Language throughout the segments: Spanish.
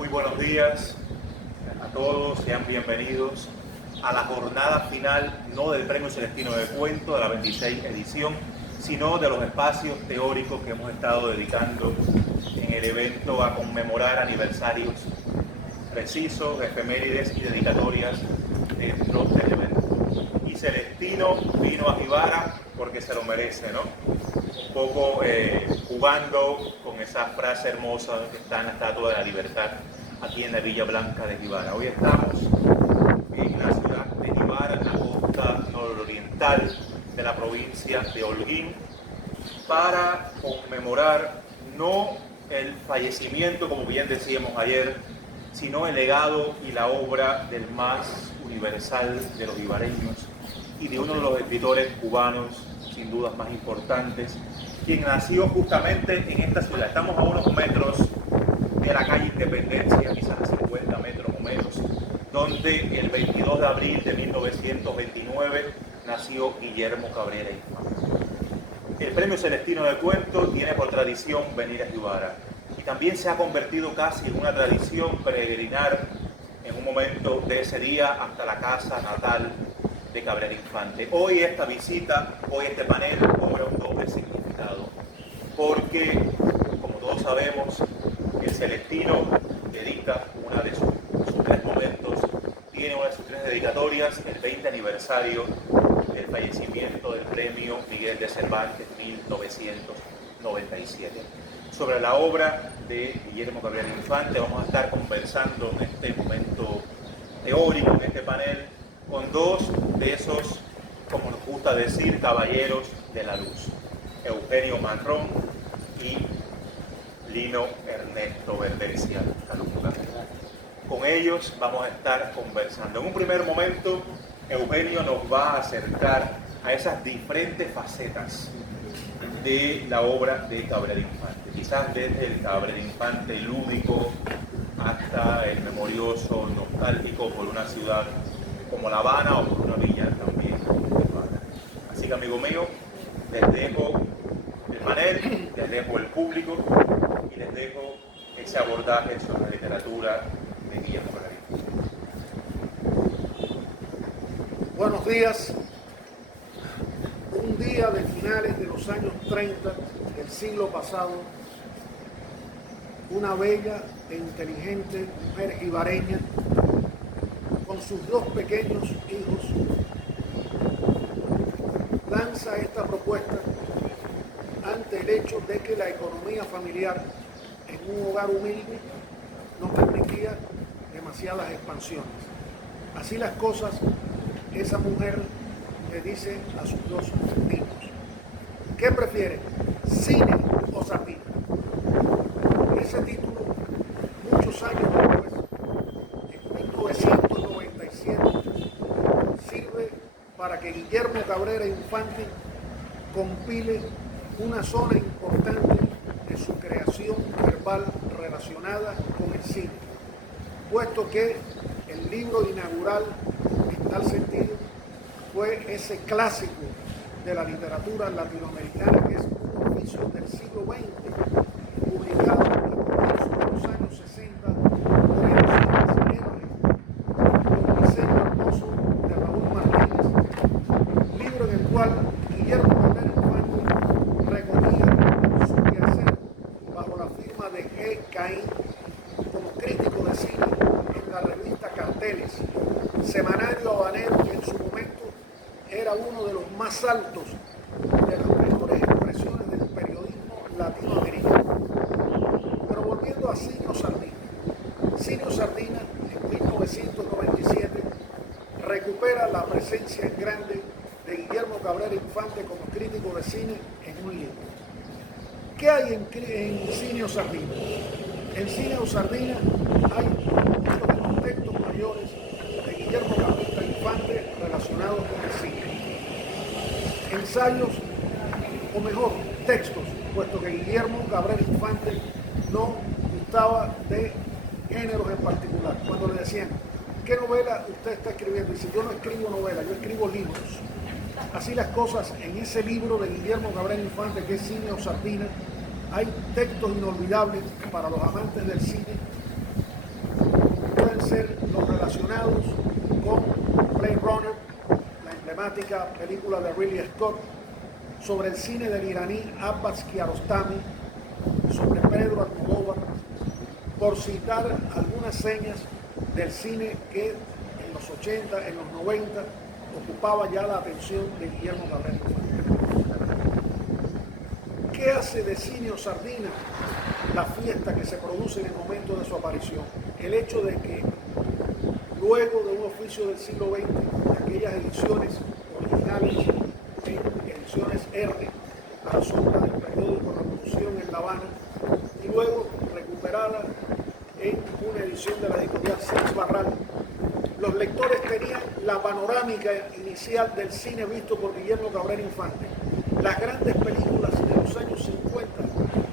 Muy buenos días a todos, sean bienvenidos a la jornada final, no del Premio Celestino de Cuento de la 26 edición, sino de los espacios teóricos que hemos estado dedicando en el evento a conmemorar aniversarios precisos, efemérides y dedicatorias dentro del evento. Y Celestino vino a Jibara porque se lo merece, ¿no? Un poco jugando con esa frase hermosa que está en la Estatua de la Libertad aquí en la Villa Blanca de Jibara. Hoy estamos en la ciudad de Jibara, en la costa nororiental de la provincia de Holguín, para conmemorar no el fallecimiento, como bien decíamos ayer, sino el legado y la obra del más universal de los jibareños y de uno de los escritores cubanos sin dudas más importantes, quien nació justamente en esta ciudad. Estamos a unos metros de la calle Independencia, quizás a 50 metros o menos, donde el 22 de abril de 1929 nació Guillermo Cabrera Infante. El Premio Celestino de Cuento tiene por tradición venir a Jibara y también se ha convertido casi en una tradición peregrinar en un momento de ese día hasta la casa natal de Cabrera Infante. Hoy esta visita, hoy este panel cobra un doble significado, porque, como todos sabemos, el Celestino dedica una de sus tres momentos, tiene una de sus tres dedicatorias, el 20 aniversario del fallecimiento del premio Miguel de Cervantes 1997. Sobre la obra de Guillermo Cabrera Infante vamos a estar conversando en este momento teórico, en este panel, con dos de esos, como nos gusta decir, caballeros de la luz, Eugenio Marrón y Lino Ernesto Verdecia Calunga. Con ellos vamos a estar conversando. En un primer momento, Eugenio nos va a acercar a esas diferentes facetas de la obra de Cabrera Infante, quizás desde el Cabrera Infante lúdico hasta el memorioso, nostálgico por una ciudad como La Habana o por una villa también. Así que, amigo mío, les dejo el panel, les dejo el público y les dejo ese abordaje sobre la literatura de Guillermo Cabrera. Buenos días. Un día de finales de los años 30 del siglo pasado, una bella e inteligente mujer jibareña con sus dos pequeños hijos lanza esta propuesta ante el hecho de que la economía familiar en un hogar humilde no permitía demasiadas expansiones. Así las cosas, esa mujer le dice a sus dos niños: ¿qué prefieren, cine o sardina? Ese título, muchos años después, en 1997, sirve para que Guillermo Cabrera Infante compile una zona importante de su creación verbal relacionada con el cine, puesto que el libro inaugural, en tal sentido, fue ese clásico de la literatura latinoamericana que es Un oficio del siglo XX, publicado a comienzos de los años 60 por Ediciones R, con diseño hermoso de Raúl Martínez, libro en el cual Guillermo Cabrera Infante recogía su quehacer bajo la firma de G. Caín como crítico de cine en la revista Carteles, semanario habanero que en su momento era uno de los más altos de las mejores expresiones del periodismo latinoamericano. Pero volviendo a Cinio Sardina. Cinio Sardina, en 1997, recupera la presencia en grande de Guillermo Cabrera Infante como crítico de cine en un libro. ¿Qué hay en Cinio Sardina? En Cinio Sardina hay muchos de los textos mayores de Guillermo Cabrera Infante relacionados con el cine. Ensayos, o mejor, textos, puesto que Guillermo Cabrera Infante no gustaba de géneros en particular. Cuando le decían, ¿qué novela usted está escribiendo? Dice, yo no escribo novela, yo escribo libros. Así las cosas, en ese libro de Guillermo Cabrera Infante, que es Cinio Sardina, hay textos inolvidables para los amantes del cine, emblemática película de Ridley Scott, sobre el cine del iraní Abbas Kiarostami, sobre Pedro Almodóvar, por citar algunas señas del cine que en los 80, en los 90, ocupaba ya la atención de Guillermo Cabrera Infante. ¿Qué hace de Cine o Sardina la fiesta que se produce en el momento de su aparición? El hecho de que luego de un oficio del siglo XX, de aquellas ediciones originales, ediciones R, a la sombra del periódico Revolución en La Habana, y luego recuperada en una edición de la editorial Seix Barral, los lectores tenían la panorámica inicial del cine visto por Guillermo Cabrera Infante. Las grandes películas de los años 50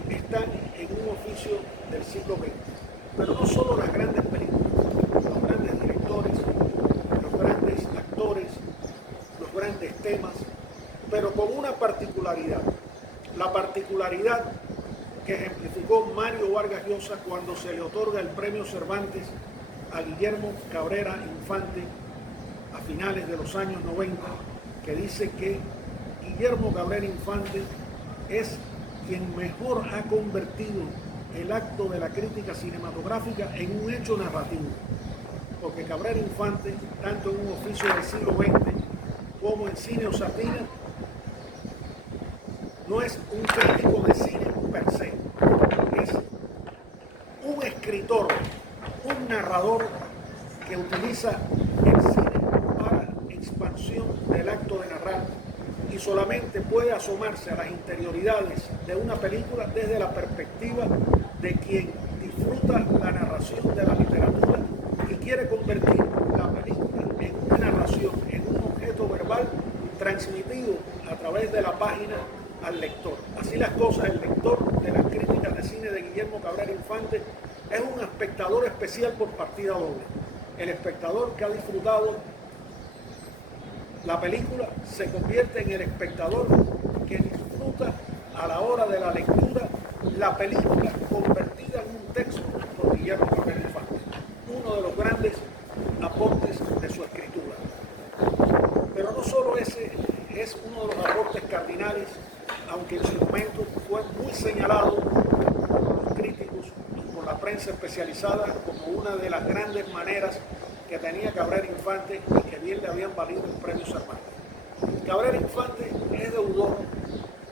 están en un oficio del siglo XX. Pero no solo las grandes películas, los grandes directores, los grandes actores, los grandes temas, pero con una particularidad. La particularidad que ejemplificó Mario Vargas Llosa cuando se le otorga el premio Cervantes a Guillermo Cabrera Infante a finales de los años 90, que dice que Guillermo Cabrera Infante es quien mejor ha convertido el acto de la crítica cinematográfica en un hecho narrativo, porque Cabrera Infante, tanto en un oficio del siglo XX como en Cine o Sardina, no es un crítico de cine per se, es un escritor, un narrador que utiliza el cine para expansión del acto de narrar y solamente puede asomarse a las interioridades de una película desde la perspectiva de quien disfruta la narración de la literatura y quiere convertir la película en una narración, en un objeto verbal transmitido a través de la página al lector. Así las cosas, el lector de las críticas de cine de Guillermo Cabrera Infante es un espectador especial por partida doble. El espectador que ha disfrutado la película se convierte en el espectador que disfruta a la hora de la lectura la película convertida en un texto por Guillermo Cabrera Infante, uno de los grandes aportes de su escritura. Pero no solo ese es uno de los aportes cardinales, aunque en su momento fue muy señalado por los críticos y por la prensa especializada como una de las grandes maneras que tenía Cabrera Infante y que bien le habían valido el premio Cervantes. Cabrera Infante es deudor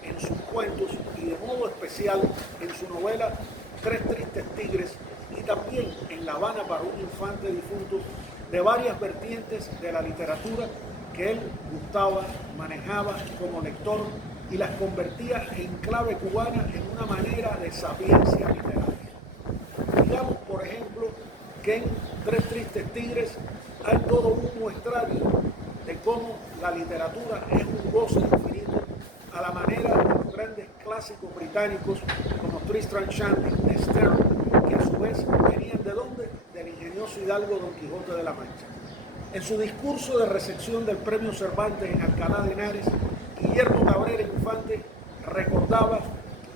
en sus cuentos y de modo especial en su novela Tres Tristes Tigres y también en La Habana para un infante difunto de varias vertientes de la literatura que él gustaba, manejaba como lector y las convertía en clave cubana en una manera de sapiencia literaria. Digamos, por ejemplo, que en Tres Tristes Tigres hay todo un muestrario de cómo la literatura es un goce infinito a la manera de los grandes clásicos británicos como Tristram Shandy de Sterne, que a su vez venían ¿de dónde? Del ingenioso hidalgo Don Quijote de la Mancha. En su discurso de recepción del premio Cervantes en Alcalá de Henares, Guillermo Cabrera Infante recordaba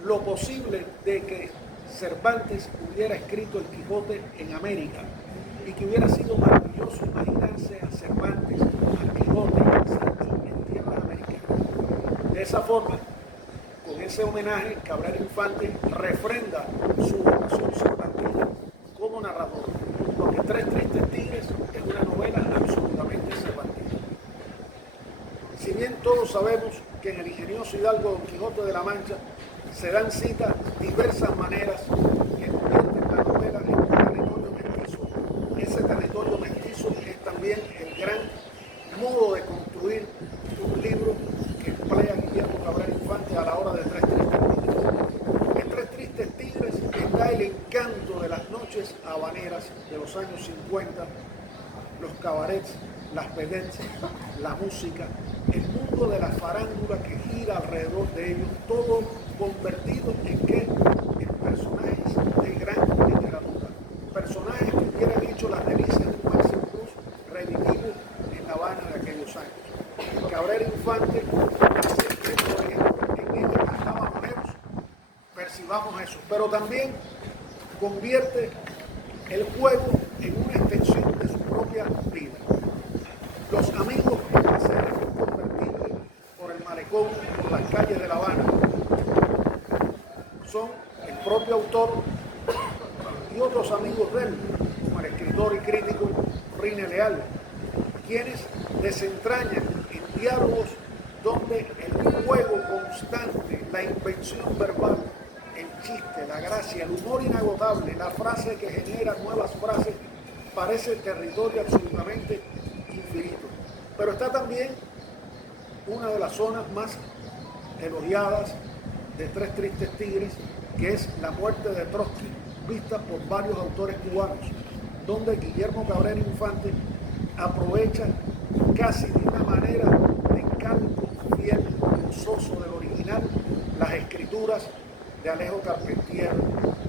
lo posible de que Cervantes hubiera escrito el Quijote en América y que hubiera sido maravilloso imaginarse a Cervantes, al Quijote y a Sancho en tierras americanas. De esa forma, con ese homenaje, Cabrera Infante refrenda su vocación cervantina como narrador, porque Tres Tristes Tigres es una novela absolutamente cervantina. Si bien todos sabemos que en el ingenioso hidalgo Don Quijote de la Mancha se dan cita diversas maneras que convierten la novela en un territorio mestizo, ese territorio mestizo es también el gran modo de construir un libro que emplea Guillermo Cabrera Infante a la hora de Tres Tristes Tigres. En Tres Tristes Tigres está el encanto de las noches habaneras de los años 50, los cabarets, las vedettes, la música, el mundo de la farándula que gira alrededor de ellos, todo convertido en ¿qué? En personajes de gran literatura, personajes que hubieran hecho las delicias de un Marcel Proust redimido en La Habana de aquellos años. Cabrera Infante, por ejemplo, en ella cantaba boleros, percibamos eso, pero también convierte el juego en una extensión de su propia vida. Los amigos que se han convertido y otros amigos de él, como el escritor y crítico Rine Leal, quienes desentrañan en diálogos donde el juego constante, la invención verbal, el chiste, la gracia, el humor inagotable, la frase que genera nuevas frases, parece territorio absolutamente infinito. Pero está también una de las zonas más elogiadas de Tres Tristes Tigres, que es la muerte de Trotsky, vista por varios autores cubanos, donde Guillermo Cabrera Infante aprovecha casi de una manera de calco fiel, gozoso del original, las escrituras de Alejo Carpentier,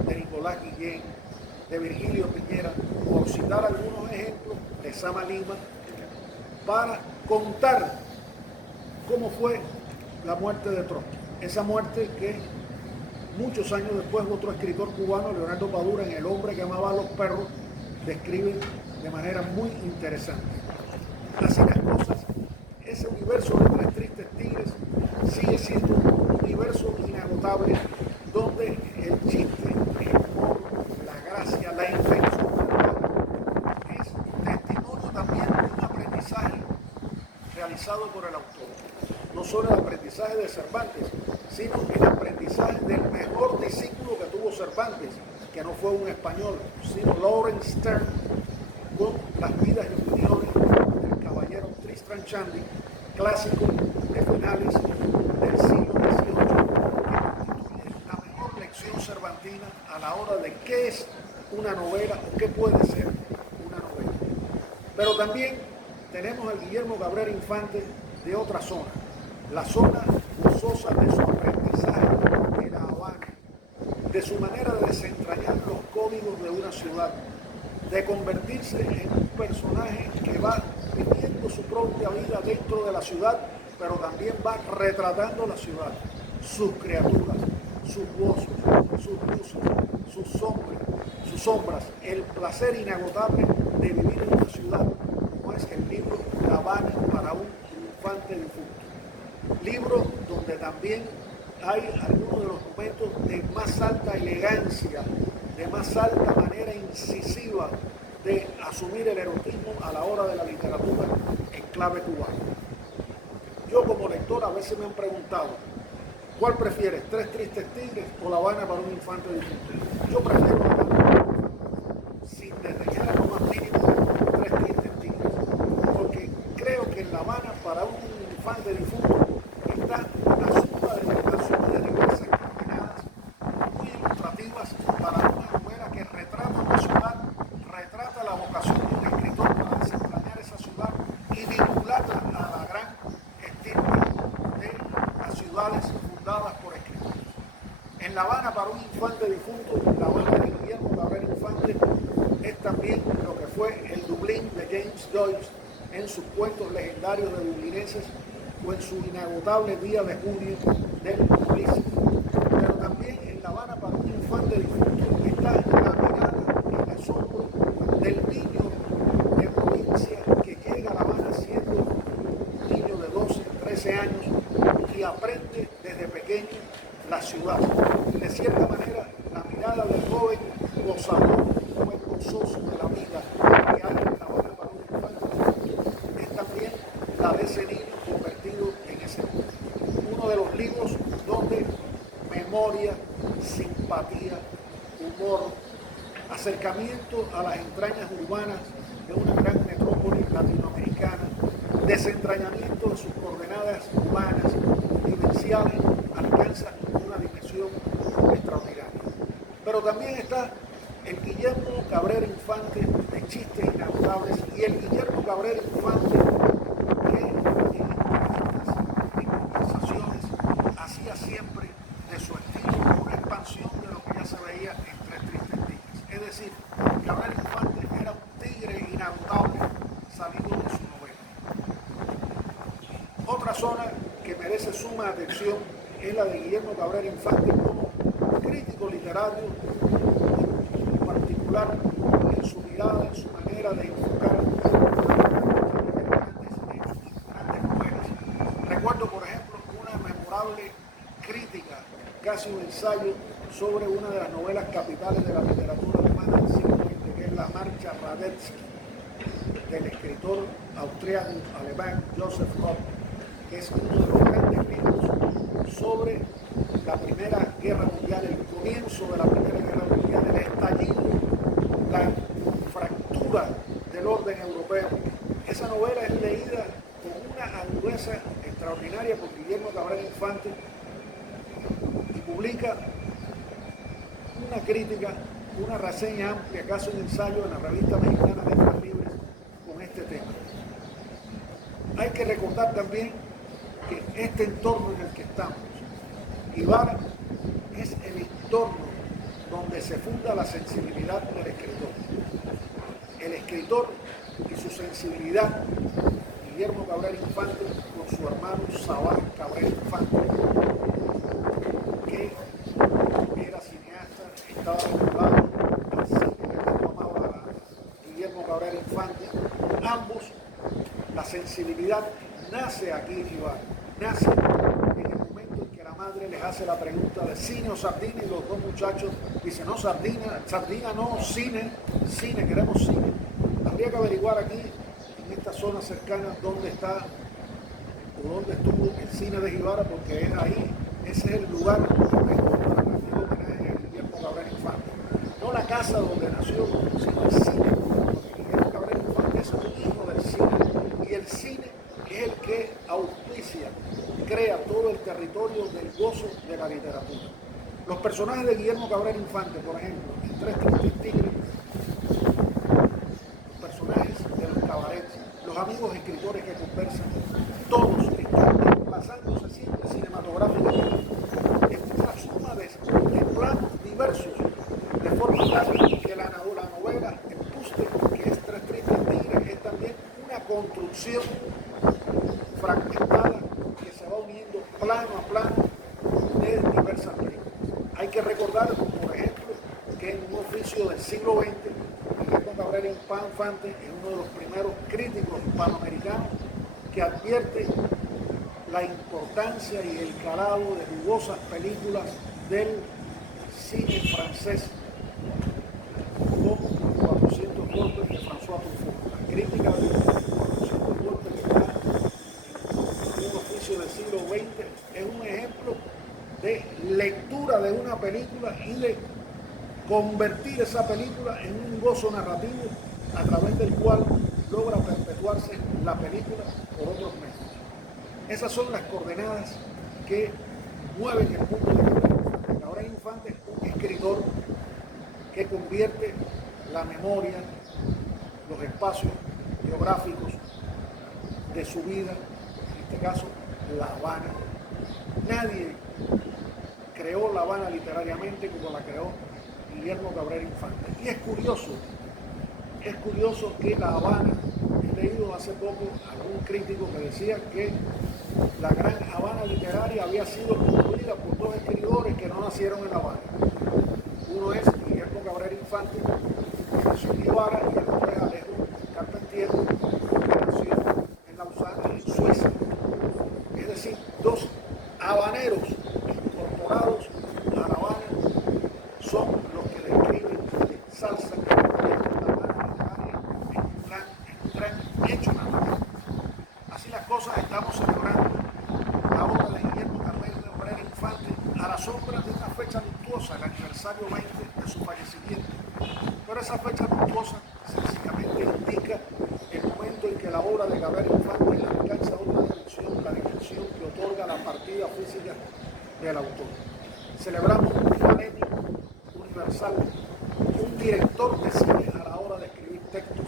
de Nicolás Guillén, de Virgilio Piñera, por citar algunos ejemplos, de Sama Lima, para contar cómo fue la muerte de Trotsky. Esa muerte que muchos años después otro escritor cubano, Leonardo Padura, en El hombre que amaba a los perros, describe de manera muy interesante. Así las cosas, ese universo de Tres Tristes Tigres sigue siendo un universo inagotable donde el chiste, el humor, la gracia, la invención es testimonio también de un aprendizaje realizado por el autor. No solo el aprendizaje de Cervantes, sino el aprendizaje del mejor discípulo que tuvo Cervantes, que no fue un español, sino Lawrence Sterne, con las vidas y opiniones del caballero Tristram Shandy, clásico de finales del siglo XVIII, que constituye la mejor lección cervantina a la hora de qué es una novela o qué puede ser una novela. Pero también tenemos a Guillermo Cabrera Infante de otra zona, la zona gozosa de su aprendizaje de La Habana, de su manera de desentrañar los códigos de una ciudad, de convertirse en un personaje que va viviendo su propia vida dentro de la ciudad, pero también va retratando la ciudad, sus criaturas, sus gozos, sus luces, sus sombras, el placer inagotable de vivir en una ciudad, como es el libro La Habana para un infante difunto. Libro donde también hay algunos de los momentos de más alta elegancia, de más alta manera incisiva de asumir el erotismo a la hora de la literatura en clave cubana. Yo como lector a veces me han preguntado, ¿cuál prefieres, Tres Tristes Tigres o La Habana para un infante difunto? Yo prefiero La Habana, sin desdeñar a lo más mínimo Tres Tristes Tigres, porque creo que en La Habana para un infante difunto está la suma de diversas combinadas muy ilustrativas para una novela que retrata una ciudad, retrata la vocación de un escritor para desentrañar esa ciudad y vincularla a la gran estirpe de las ciudades fundadas por escritores. En La Habana para un infante difunto, La Habana de Guillermo Cabrera Infante es también lo que fue el Dublín de James Joyce en sus cuentos legendarios de dublinenses o en su inagotable Día de Junio del Ulises. Pero también en La Habana para un infante difunto está la mirada y el asombro del niño de provincia que llega a La Habana siendo un niño de 12, 13 años y aprende desde pequeño la ciudad. De cierta manera, la mirada del joven gozador, joven gozoso de la vida que hay en La Habana para un infante es también la de ese niño convertido en ese hombre. Uno de los libros donde memoria, simpatía, humor, acercamiento a las entrañas urbanas de una gran metrópoli latinoamericana, desentrañamiento de sus coordenadas humanas, vivenciales, alcanza una dimensión extraordinaria. Pero también está el Guillermo Cabrera Infante de chistes inagotables y el Guillermo Cabrera Infante que en conversaciones hacía siempre de su estilo una expansión de lo que ya se veía en Tres Tristes Tigres. Es decir, Cabrera Infante era un tigre inagotable salido de su novela. Otra zona que merece suma atención es la de Guillermo Cabrera Infante como crítico literario, en particular en su mirada, en su manera de enfocar grandes novelas. Recuerdo, por ejemplo, una memorable crítica, casi un ensayo sobre una de las novelas capitales de la literatura alemana, Radetzky, del escritor austriaco alemán Joseph Roth, que es uno de los grandes libros sobre la Primera Guerra Mundial, el comienzo de la Primera Guerra Mundial, el estallido, la fractura del orden europeo. Esa novela es leída con una agudeza extraordinaria por Guillermo Cabrera Infante y publica una crítica, una reseña amplia, casi un ensayo en la revista mexicana Letras Libres con este tema. Hay que recordar también que este entorno en el que estamos, Guevara, es el entorno donde se funda la sensibilidad del escritor. El escritor y su sensibilidad, Guillermo Cabrera Infante con su hermano Sabá Cabrera Infante, que era cineasta, estaba vinculado al cine que tanto amaba a Guillermo Cabrera Infante. Ambos, la sensibilidad nace aquí en Guevara, nace en el momento en que la madre les hace la pregunta de cine o sardina y los dos muchachos dicen no, sardina no, cine, queremos cine. Habría que averiguar aquí, en esta zona cercana, dónde está o dónde estuvo el cine de Guevara, porque es ahí, ese es el lugar donde homenaje a Guillermo Cabrera Infante. No la casa donde nació, sino el cine. Guillermo Cabrera Infante es un hijo del cine, y el cine es el que auspicia, crea todo el territorio del gozo de la literatura. Los personajes de Guillermo Cabrera Infante, por ejemplo, en Tres Tristes Tigres, personajes de los cabarets, los amigos escritores que conversan, todos están desplazándose siempre cinematográficamente en una suma de planos diversos, de forma tal que la novela, el puste, que es Tres Tristes Tigres, es también una construcción fragmentada que se va uniendo plano a plano de diversas películas. Hay que recordar, por ejemplo, que en un oficio del siglo XX, Guillermo Cabrera Infante es uno de los primeros críticos hispanoamericanos que advierte la importancia y el calado de jugosas películas del cine francés, como 400 golpes de François Truffaut. La crítica de 400 golpes que está en un oficio del siglo XX es un ejemplo de lectura de una película y de convertir esa película en un gozo narrativo a través del cual logra perpetuarse la película por otros medios. Esas son las coordenadas que mueven el mundo de Cabrera Infante. Cabrera Infante es un escritor que convierte la memoria, los espacios geográficos de su vida, en este caso La Habana. Nadie creó La Habana literariamente como la creó Guillermo Cabrera Infante. Y es curioso que La Habana, he leído hace poco algún crítico que decía que la gran Habana literaria había sido construida por dos escritores que no nacieron en La Habana. Uno es Guillermo Cabrera Infante, que nació en Guevara, y el otro es Alejo Carpentier, que nació en Lausana, en Suiza. Es decir, dos habaneros incorporados a La Habana son los que describen y ensalzan la Habana literaria en un gran hecho narrativo. Así las cosas, estamos celebrando la obra de Guillermo Cabrera Infante a la sombra de una fecha luctuosa, el aniversario 20 de su fallecimiento. Pero esa fecha luctuosa sencillamente indica el momento en que la obra de Cabrera Infante alcanza otra dimensión, la dimensión que otorga la partida física del autor. Celebramos un académico universal, un director de cine a la hora de escribir textos,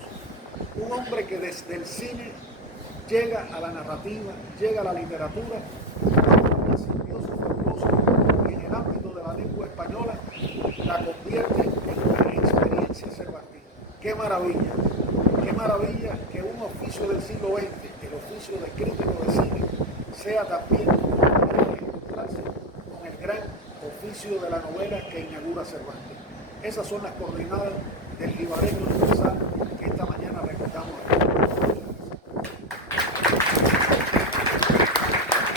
un hombre que desde el cine llega a la narrativa, llega a la literatura, una simbiosis fabulosa, y en el ámbito de la lengua española la convierte en una experiencia cervantina. ¡Qué maravilla que un oficio del siglo XX, el oficio de crítico de cine, sea también encontrarse con el gran oficio de la novela que inaugura Cervantes! Esas son las coordenadas del Jibareño Universal que esta mañana recordamos aquí.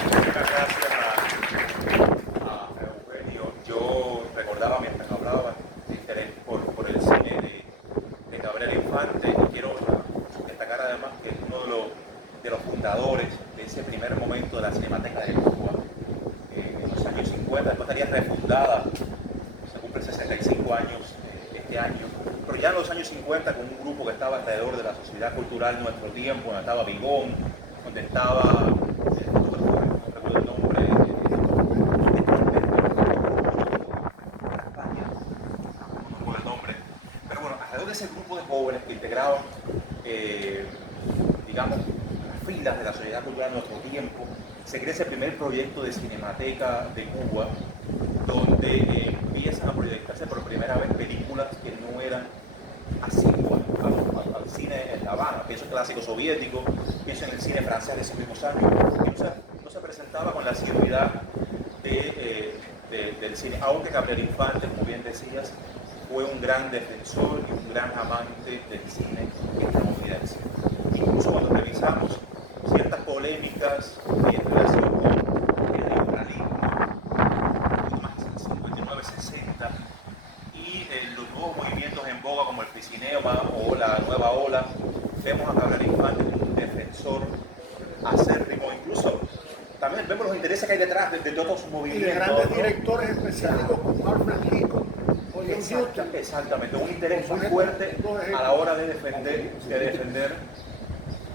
Muchas gracias a Eugenio. Yo recordaba mientras hablaba de interés por el cine de Cabrera Infante. Infante, y quiero destacar además que es uno de los fundadores de ese primer momento de la Cinemateca de Cuba, en los años 50, después estaría refundada, se cumplen 65 años este año, pero ya en los años 50 con un grupo que estaba alrededor de la sociedad cultural Nuestro Tiempo, donde estaba Vigón, donde estaba, no recuerdo el nombre, el nombre, pero bueno, alrededor de ese grupo de jóvenes que integraban, digamos, las filas de la sociedad cultural de Nuestro Tiempo, se crea ese primer proyecto de Cinemateca de Cuba, donde empiezan a proyectarse por primera vez películas que no eran asiduas al cine en La Habana. Pienso en clásico soviético, pienso en el cine francés de esos mismos años, que no se presentaba con la asiduidad del cine, aunque Gabriel Infante, como bien decías, fue un gran defensor y un gran amante del cine estadounidense. Incluso cuando revisamos ciertas polémicas en relación con el neoliberalismo, más en 59-60, y los nuevos movimientos en boga como el Frisinema o la Nueva Ola, vemos a Gabriel Infante como un defensor acérrimo, incluso también vemos los intereses que hay detrás de otros movimientos. Y de grandes directores especializados como Alfred Hitchcock o John Huston. Exactamente, un interés muy fuerte a la hora de defender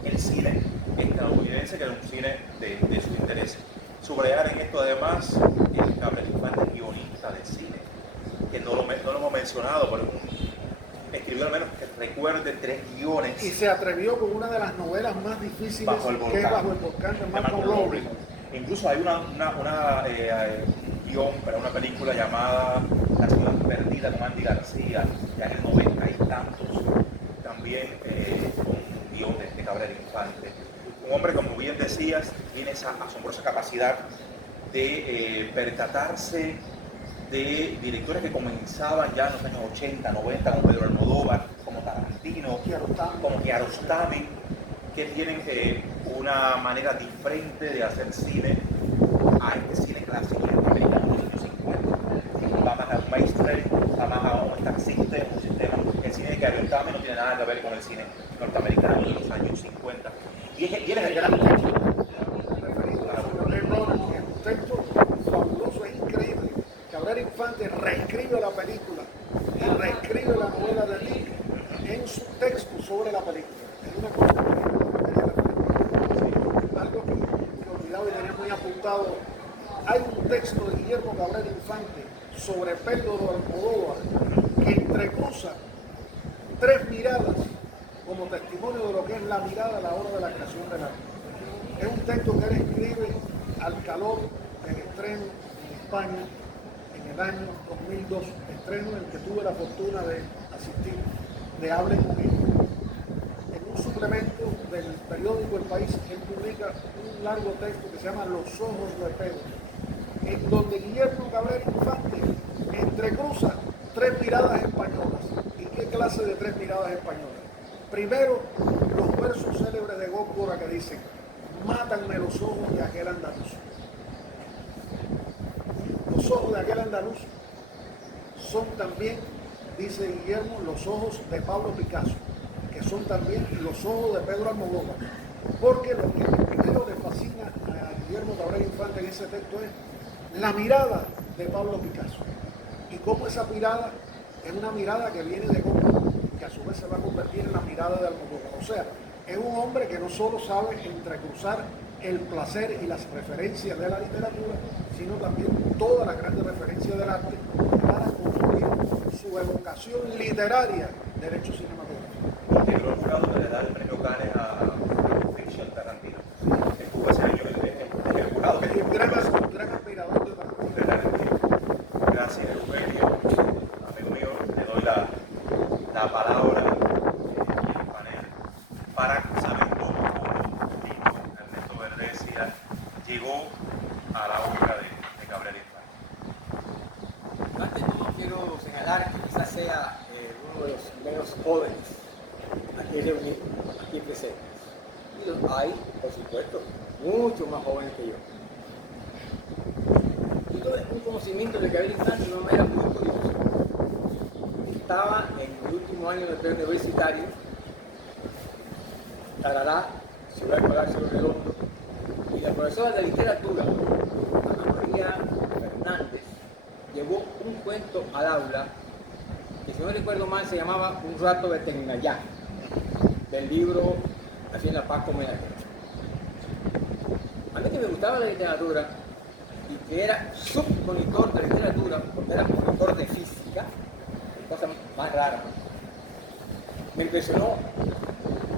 el cine estadounidense, que era un cine de su interés. Subrayar en esto además el Gabriel Infante es guionista de cine, que no lo hemos mencionado, pero escribió al menos que recuerde 3 guiones. Y se atrevió con una de las novelas más difíciles, Bajo el que es Bajo el Volcán de Malcolm Lowry. Incluso hay una guión para una película llamada La ciudad perdida con Andy García, ya en el 90 y tantos, también un guión de Gabriel Infante. Un hombre, como bien decías, tiene esa asombrosa capacidad de percatarse de directores que comenzaban ya en los años 80, 90, como Pedro Almodóvar, como Tarantino, como Kiarostami, que tienen una manera diferente de hacer cine a este cine clásico norteamericano de los años 50. Va más a un mainstream, va más a un Star System, un sistema. El cine de Kiarostami no tiene nada que ver con el cine norteamericano de los años 50. Y él es el gran texto. Es un texto fabuloso, es increíble. Gabriel Infante reescribe la película y reescribe la novela de Lee en su texto sobre la película. Es una cosa algo que olvidaba y tenía muy apuntado. Hay un texto de Guillermo Gabriel Infante sobre Pedro Almodóvar que entrecruza 3 miradas como testimonio de lo que es la mirada a la hora de la creación del arte. Es un texto que él escribe al calor del estreno en España en el año 2002, estreno en el que tuve la fortuna de asistir, de Hable Conmigo. En un suplemento del periódico El País, él publica un largo texto que se llama Los ojos de Pedro, en donde Guillermo Gabriel Infante entrecruza 3 miradas españolas. ¿Y qué clase de 3 miradas españolas? Primero, los versos célebres de Góngora que dicen: mátanme los ojos de aquel andaluz. Los ojos de aquel andaluz son también, dice Guillermo, los ojos de Pablo Picasso, que son también los ojos de Pedro Almodóvar. Porque lo que primero le fascina a Guillermo Gabriel Infante en ese texto es la mirada de Pablo Picasso. Y cómo esa mirada es una mirada que viene de Góngora, que a su vez se va a convertir en la mirada de Almodóvar. O sea, es un hombre que no solo sabe entrecruzar el placer y las referencias de la literatura, sino también todas las grandes referencias del arte para construir su evocación literaria del hecho cinematográfico. Integró el jurado que le da el premio Cannes a ficción Tarantino. Estuvo ese año en el jurado. Y un gran admirador de Tarantino. Gracias, Eugenio. Amigo mío, le doy la palabra en el panel para saber cómo Ernesto Verdesia llegó a la obra de Gabriel Infante. Antes de todo quiero señalar que quizás sea uno de los menos jóvenes aquí reunidos, aquí presentes. Y los hay, por supuesto, mucho más jóvenes que yo. Yo tuve un conocimiento de Gabriel Infante de una manera muy curiosa. Estaba en el último año de preuniversitario Tarará, Ciudad de Palacio Redondo, y la profesora de literatura, Ana María Fernández, llevó un cuento al aula que, si no recuerdo mal, se llamaba Un rato de Tecnayá, del libro Así en la paz come la gente. A mí que me gustaba la literatura y que era submonitor de literatura, porque era monitor de física, cosa más rara, me impresionó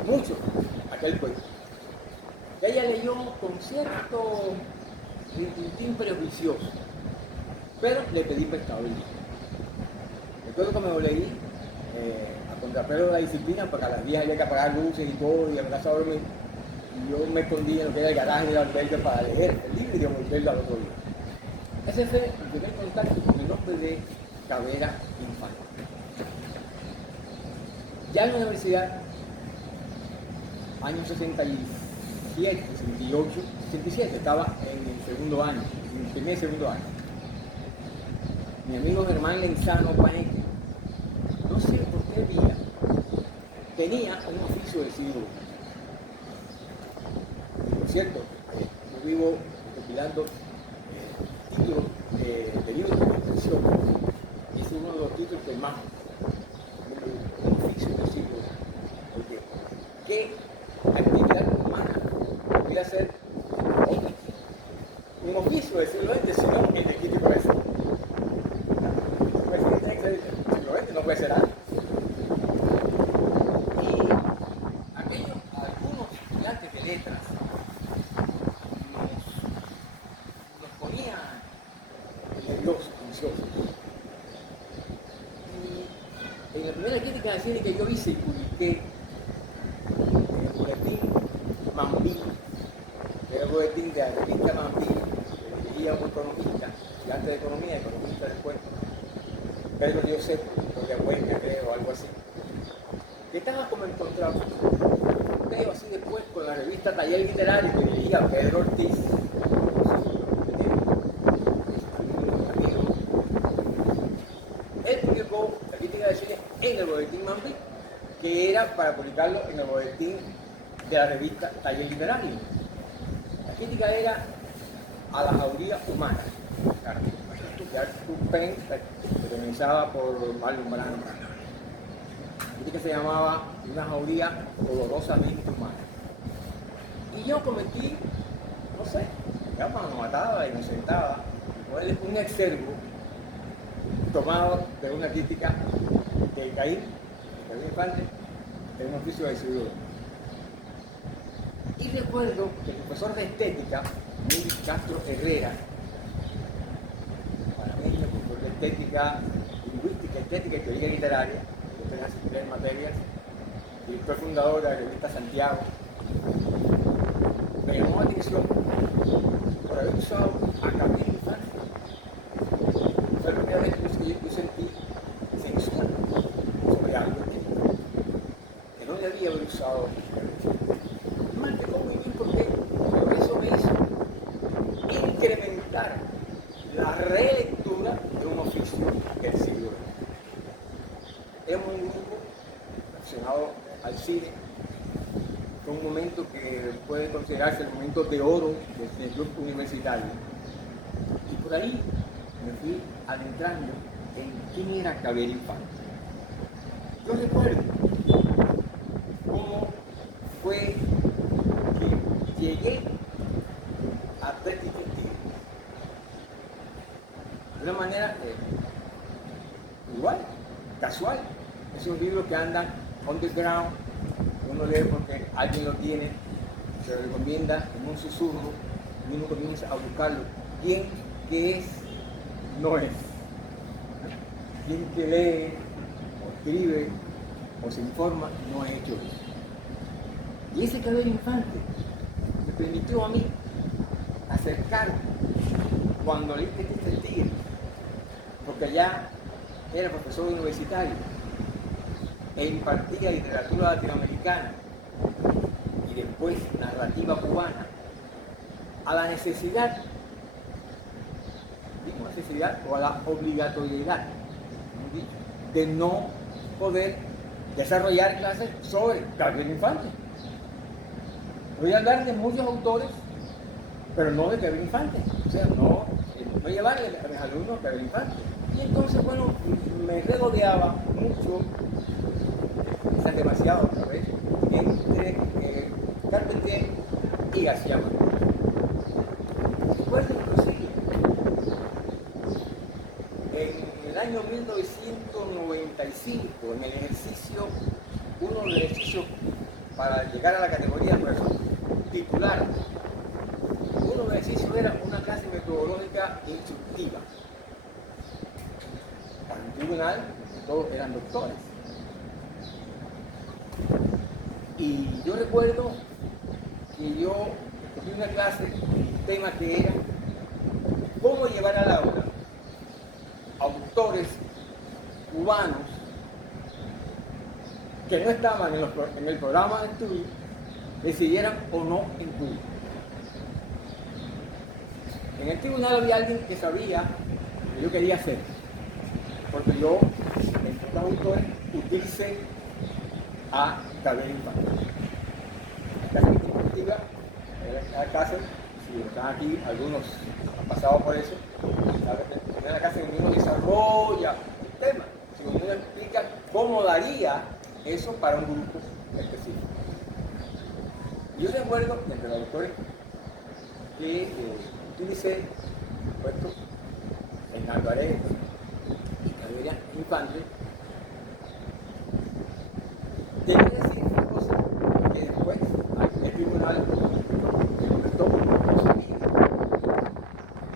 mucho aquel cuento. Ella leyó con cierto tintín prejuicioso, pero le pedí prestado el libro. Recuerdo que me lo leí a contrapelo de la disciplina, porque a las 10 había que apagar luces y todo, y empezar a dormir. Y yo me escondí en lo que era el garaje del albergue para leer el libro y devolverlo al otro día. Ese fue el primer contacto con el nombre de Cabrera Infante. Ya en la universidad, año 67, 68, 67, estaba en el segundo año, en el primer y segundo año. Mi amigo Germán Lenzano Paneque, no sé por qué vía, tenía un oficio de siglo. Y por cierto, yo vivo compilando títulos de libros de expresión. Y ese es uno de los títulos que más un oficio de siglo. Porque ¿qué actividad humana podría ser un oficio del siglo XX sino el de Kitty Pérez? No puede ser algo. Y algunos estudiantes de letras nos ponían nerviosos, ansiosos. Y en la primera crítica de cine que yo hice y publiqué en el boletín Mambí, que era el boletín de la revista Mambí, que dirigía un economista, estudiante de economía, economista después, Pedro Josep, Cuenca, creo, o algo así, que estaba como encontrado, creo así después, con la revista Taller Literario que dirigía Pedro Ortiz, él publicó la crítica de cine en el boletín Mambí, que era para publicarlo en el boletín de la revista Taller Literario. La crítica era a la jauría humana, de Arthur Penn, protagonizada por Marlon Brando. La crítica se llamaba Una jauría dolorosamente humana. Y yo cometí, no sé, ya cuando me mataba y me sentaba, un excervo tomado de una crítica de Caín Infante, de un oficio de Ciudad. Y recuerdo que el profesor de estética, Luis Castro Herrera, para mí, el profesor de estética, lingüística, estética y teoría literaria, yo tenía así 3 materias, director fundador de la revista Santiago, me llamó la atención por haber usado a Gabriel Infante. Fue la primera vez que yo sentí censura sobre algo que no debía haber usado. Me marcó muy bien porque eso me hizo incrementar la relectura de un oficio del siglo XX. Éramos un grupo aficionado al cine. Fue un momento que puede considerarse el momento de oro del club universitario. Y por ahí me fui adentrando en quién era Gabriel Infante. Yo recuerdo cómo fue que llegué a Petit Detective de una manera igual, casual. Esos libros que andan underground, uno lee porque alguien lo tiene, se lo recomienda en un susurro y uno comienza a buscarlo. ¿Quién que es? No es. ¿Quién que lee o escribe o se informa? No es hecho eso. Y ese Gabriel Infante me permitió a mí acercarme cuando leí Petit Tigre, porque allá era profesor universitario e impartía literatura latinoamericana y después narrativa cubana, a la necesidad, digo necesidad o a la obligatoriedad de no poder desarrollar clases sobre Gabriel Infante. Voy a hablar de muchos autores, pero no de Pedro Infante. O sea, no voy a llevar a mis alumnos a Pedro Infante. Y entonces, bueno, me regodeaba mucho, quizás demasiado otra vez, entre Carpentier y García Márquez. Recuerdo inclusive, en el año 1995, en el ejercicio, uno de los ejercicios para llegar a la categoría de profesor titular, uno de los ejercicios era una clase metodológica instructiva. Para un tribunal, todos eran doctores. Y yo recuerdo que yo escogí una clase, el tema que era cómo llevar al aula autores cubanos que no estaban en el programa de estudio, decidieran o no en Cuba. En el tribunal había alguien que sabía lo que yo quería hacer, porque yo, entre los autores, utilicé a Gabriel Infante. La clase instructiva, la clase, si están aquí, algunos han pasado por eso, en la clase que uno desarrolla el tema, si uno explica cómo daría eso para un grupo específico. Yo recuerdo, entre los autores que utilicé, puesto en Alvarez y Gabriel Infante, tenía que decir una cosa que después el tribunal me comentó no sabía.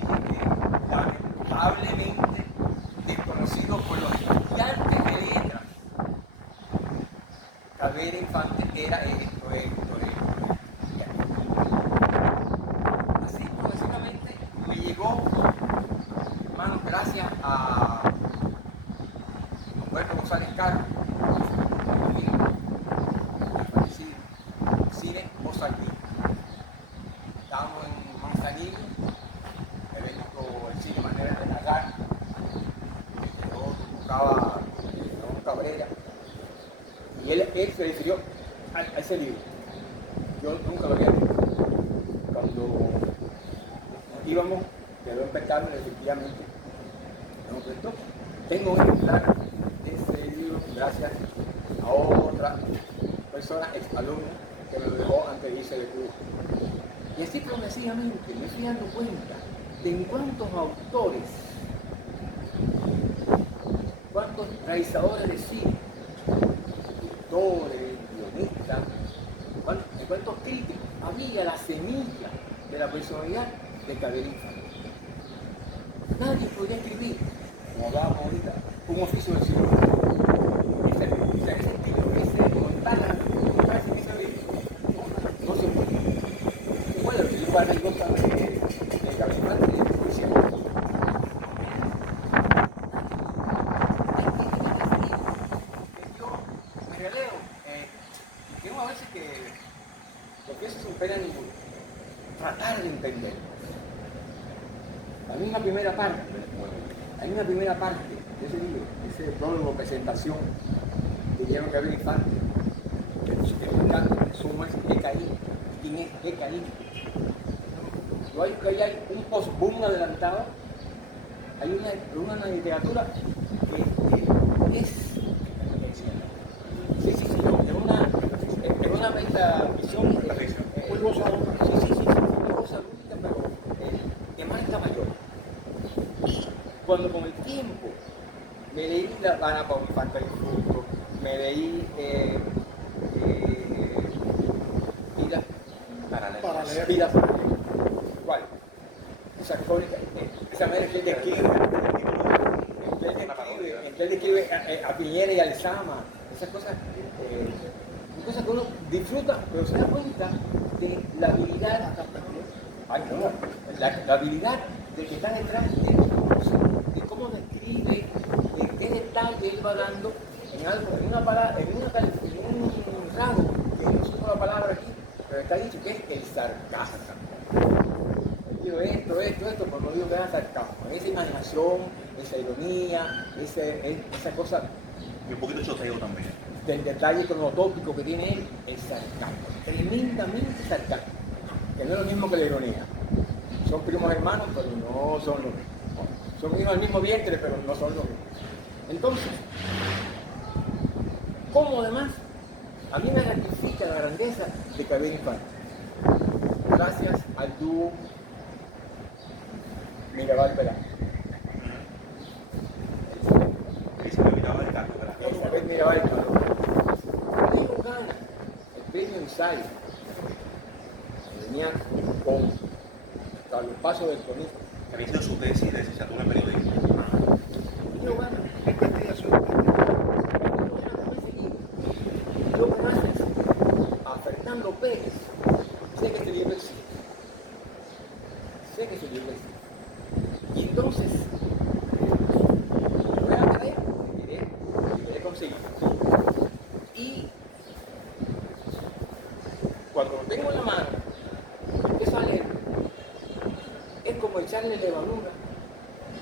Dije que lamentablemente desconocido por los estudiantes de letras, Gabriel Infante era esto. Así progresivamente me llegó, hermano, gracias a Humberto González Caro, cine Mozambique. Estábamos en Manzanillo, evento el cine Manera de Narrar, yo tocaba Ramón Cabrera, y él se refirió a ese libro. Yo nunca lo había visto. Cuando íbamos, quedó impecable, efectivamente, nos prestó. Tengo un ejemplar de ese libro gracias a otra persona, exalumna, que me lo dejó antes de irse de Cuba. Y así progresivamente me fui dando cuenta de en cuántos autores, cuántos realizadores de cine, escritores, guionistas, en cuántos críticos había la semilla de la personalidad de Gabriel Infante. Nadie podía escribir, como hablábamos ahorita, un oficio del siglo XX. Ese sentido, ese montaje, en ese libro, no se puede. Bueno, yo para el gusto de Gabriel Infante y de poesía. Yo me releo, tengo a veces que, porque eso sin pena ninguna, tratar de entender. Hay una primera parte de ese libro, ese prólogo, presentación que lleva Gabriel Infante, que me encanta, su nombre es Ecaín. ¿Quién es Ecaín? Yo hay que hay un post-boom adelantado, hay una literatura que es, sí, es una metavisión muy gozadora, una cosa única, pero de marca mayor. Cuando con el tiempo me leí La Habana para un Infante del Fruto, me leí Vidas Paralelas. ¿Cuál? Esa crónica, esa manera que él describe a Piñera y a Lezama, esas cosas, cosas que uno disfruta, pero se da cuenta de la habilidad, la habilidad de que está detrás de cómo describe, de qué detalle él va dando en algo, en una palabra, en un rasgo, que no sé la palabra aquí, pero está dicho que es el sarcasmo. Digo esto, pero no digo que era sarcasmo. Esa imaginación, esa ironía, esa cosa. Y un poquito choteo también. del detalle cronotópico que tiene él, es sarcasmo, tremendamente sarcasmo, que no es lo mismo que la ironía. Son primos hermanos, pero no son lo mismo. Son hijos del mismo vientre, pero no son lo mismo. Entonces, como además, a mí me ratifica la grandeza de Claver Infante, gracias al dúo Mirabal Velasco. Elizabeth Mirabal Castro, ¿verdad? Elizabeth Mirabal Velasco. Diego gana el premio ensayo. Venía con Carlos Paso del Cronista. Había sido su tesis de licenciatura en periodismo. Diego gana. Investigación. Yo gracias a Fernando Pérez sé que este libro existe. Sé que ese libro existe. Y entonces, lo voy a traer, quería conseguir. Y cuando lo tengo en la mano, empiezo a leer, es como echarle levadura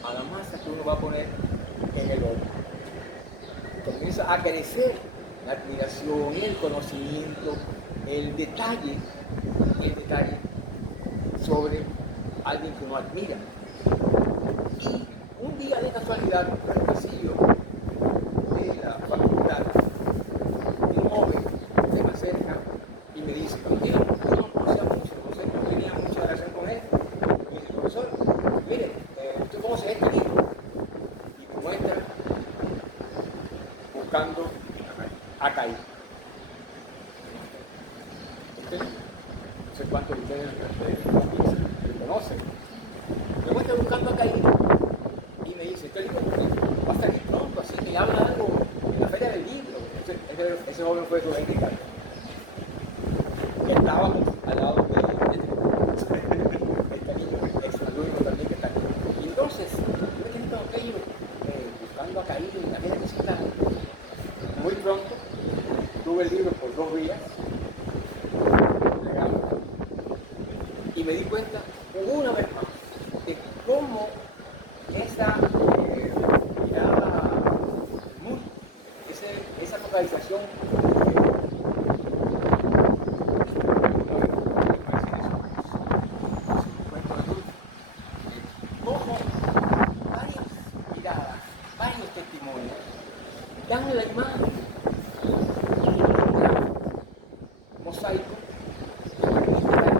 a la masa que uno va a poner en el horno. Comienza a crecer la admiración, el conocimiento, el detalle sobre alguien que uno admira. Y un día de casualidad, en el pasillo de la facultad, un joven se me acerca y me dice, yo no conocía mucho, no tenía mucha relación con él. Me dice, profesor, mire, ¿usted conoce este libro? Y muestra buscando a Caín. No sé cuántos de ustedes lo conocen. Me muestra buscando a Caín y me dice, este libro va a salir pronto, así que habla algo en la feria del libro. Ese joven fue su Henry. Estábamos al lado de este niño extraordinario también que está aquí. Y entonces, yo tenía todo aquello buscando a Caín en aquella cosita. Muy pronto tuve el libro por 2 días y me di cuenta una vez más de cómo esa mirada, esa focalización cómo varias miradas, varios testimonios dan la imagen mosaico que permite ver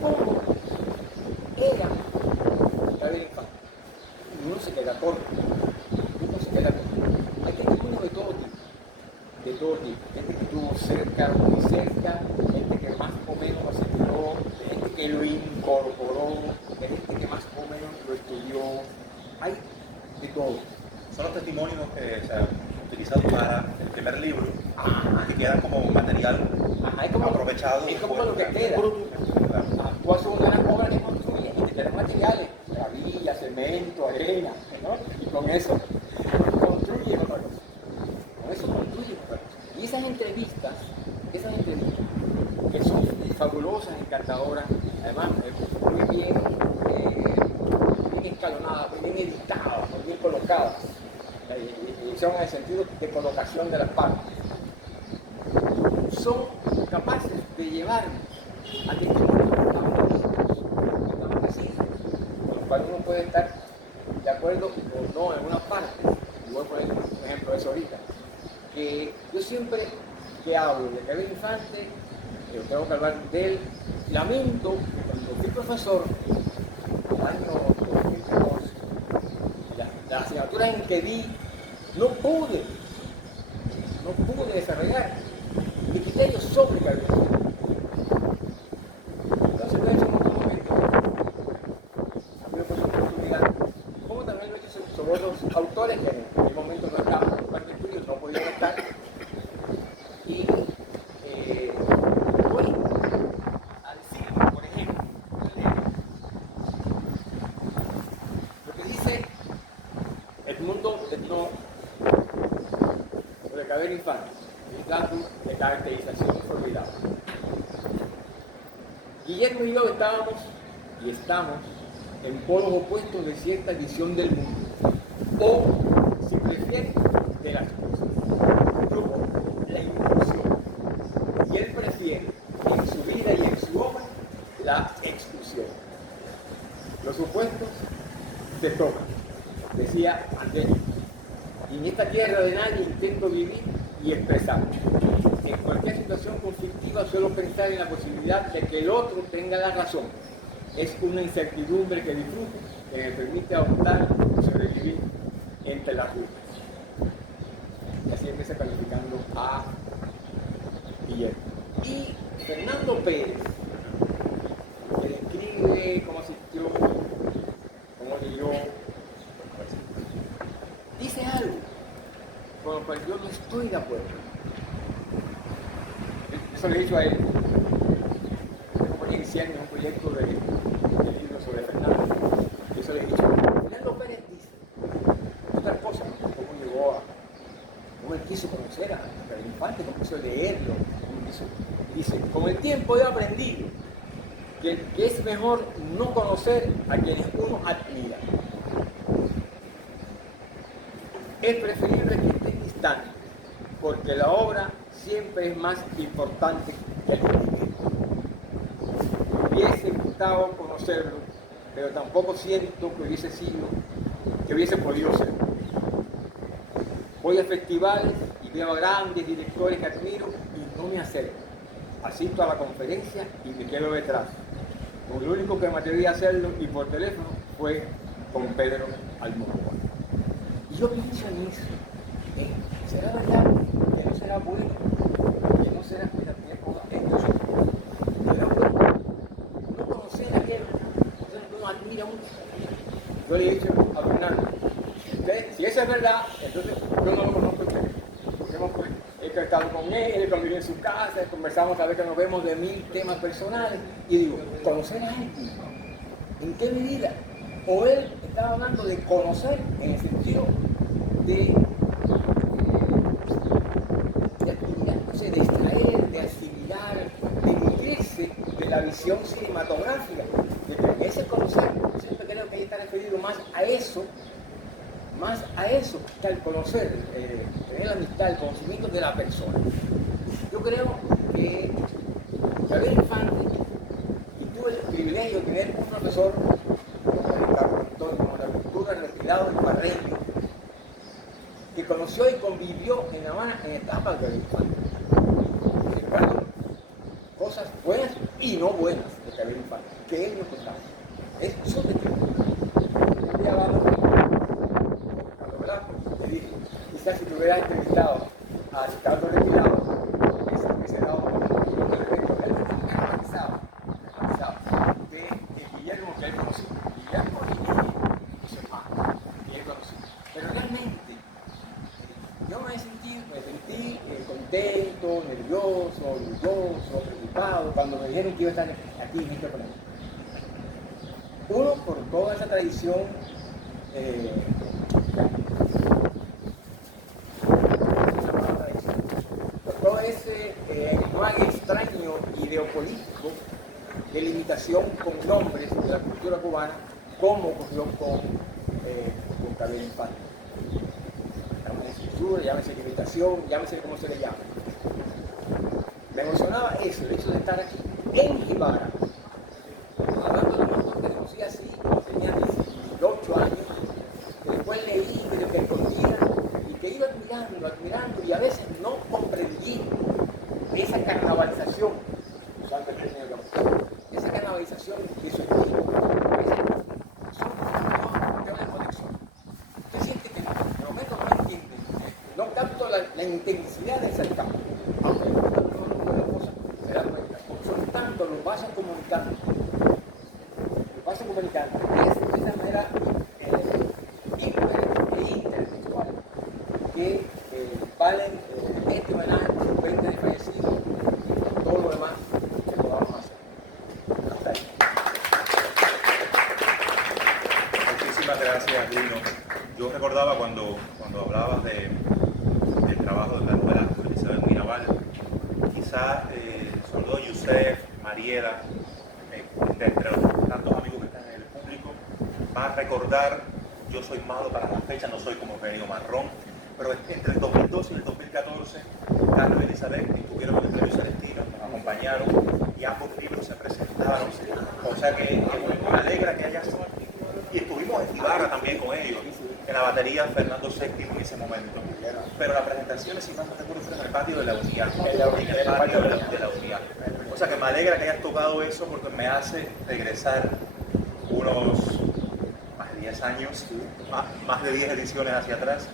cómo era Claver Infante. Y uno se queda corto, Hay testimonios de todo tipo, gente que estuvo cerca, muy cerca, gente que más o menos lo aceptó, gente que lo incorporó, gente que más o menos lo estudió. Hay de todo. Son los testimonios utilizados para el primer libro, que quedan como material aprovechado. Es como lo que queda. Tú haces una gran obra de construir y te quedan materiales, gravilla, cemento, arena, ¿no? Y con eso construyes otra cosa. Y esas entrevistas que son fabulosas, encantadoras, además muy bien escalonadas, muy bien editadas, muy bien colocadas. Y son en el sentido de colocación de las partes. Son capaces de llevarnos a testimonios tan bonitos, tan precisos, con los cuales uno puede estar de acuerdo o no en una parte. Y voy a poner un ejemplo de eso ahorita. Que yo siempre que hablo de Claver Infante, tengo que hablar de él, lamento cuando fui profesor, el año 2014, la asignatura en que di, no pude desarrollar mi criterio sobre Claver Infante. Entonces lo he hecho en otro momento, a mí me fue una oportunidad, como también lo he hecho sobre otros autores que en aquel momento no estaban en el parque de estudios, no podían estar. Y voy a decir, por ejemplo, lo que dice Edmundo Etno sobre Claver Infante, el dato de caracterización formidable. Guillermo y yo estábamos y estamos en polos opuestos de cierta visión del mundo, o, si prefieren, de las cosas. te toca, decía Andrés. Y en esta tierra de nadie intento vivir y expresar. En cualquier situación conflictiva suelo pensar en la posibilidad de que el otro tenga la razón. Es una incertidumbre que disfruto, que me permite adoptar y sobrevivir entre las rutas. Y así empieza calificando a Guillermo. Y Fernando Pérez, que describe cómo asistió, cómo leyó, dice algo con lo cual yo no estoy de acuerdo. Eso le he dicho a él. Yo voy a iniciar en un proyecto de libro sobre Fernando. Eso le he dicho. Fernando Pérez dice otras cosas, cómo llegó a, cómo él quiso conocer a Pedro Infante, cómo quiso leerlo, cómo quiso. Dice, con el tiempo he aprendido que es mejor no conocer a quienes uno admira. Es preferible que estén distantes, porque la obra siempre es más importante que el individuo. Me hubiese gustado conocerlo, pero tampoco siento que hubiese podido ser. Voy a festivales y veo a grandes directores que admiro y no me acerco. Asisto a la conferencia y me quedo detrás. Lo único que me atreví a hacerlo y por teléfono fue con Pedro Almodóvar. Y yo pienso en eso. ¿Será verdad que no será bueno? Que no será será bueno no conocer a aquel que uno admira mucho. Yo le he dicho a Fernando, si eso es verdad, entonces yo no lo conozco a usted. Porque he estado con él, he convivido en su casa, conversamos a veces que nos vemos de 1000 temas personales. Y digo, ¿conocer a él? ¿En qué medida? O él estaba hablando de conocer en el sentido de admirarse, de extraer, de asimilar, de nutrirse de la visión cinematográfica. De que ese conocer, siempre creo que ahí está referido más a eso que al conocer, tener la amistad, el conocimiento de la persona. Yo creo que Gabriel Infante, y tuve el privilegio de tener un profesor como Ricardo Antonio, como la cultura retirado en Barreño, que conoció y convivió en La Habana en etapas de Infante. Recuerdo cosas buenas y no buenas de Gabriel Infante, que él nos contaba. Es su testimonio. Un día vamos Ricardo Velasco, le dije, quizás si te hubieras entrevistado a Ricardo Retirado, ese hubiese dado un evento. Él organizaba de Guillermo que él conoció. Guillermo y su hermano, que él conoció. Pero realmente, yo me sentí contento, nervioso, orgulloso, preocupado cuando me dijeron que iba a estar aquí en este programa. Uno, por toda esa tradición por todo ese lenguaje extraño ideopolítico de limitación con nombres de la cultura cubana, como ocurrió con Gabriel Infante. Llámese escritura, llámese limitación, llámese como se le llama. Me emocionaba eso, el hecho de estar aquí en Jibara, hablando de un autor que conocí así, tenía 18 años, que después leí, que le respondía, y que iba admirando, y a veces no comprendí esa carnavalización, usando el término de esa carnavalización de su estilo, esa conexión. Usted siente que en el momento no entiende, no capto la intensidad de ese campo, aunque no cosas, se da cuenta, son tantos los vasos comunicantes, de esa manera intelectual que valen este homenaje por los 20 desfallecidos y por todo lo demás que podamos hacer. Hasta ahí. Muchísimas gracias, Lino. Yo recordaba cuando hablabas del trabajo de la novela de Elizabeth Mirabal, quizás sobre todo Yusef, Mariela, entre los tantos amigos que están en el público, va a recordar, yo soy malo para la fecha, no soy como Benio Marrón, pero entre el 2012 y el 2014, Carlos y Elizabeth estuvieron en el Premio Celestino, nos acompañaron y ambos libros se presentaron, o sea que me alegra que hayas, y estuvimos Jorge Ibarra también con ellos. En la batería Fernando VII en ese momento. Pero las presentaciones, si más no recuerdo, fueron en el patio de la Unidad. En el patio de la Unidad. O sea que me alegra que hayas tocado eso porque me hace regresar unos más de 10 años, más de 10 ediciones hacia atrás,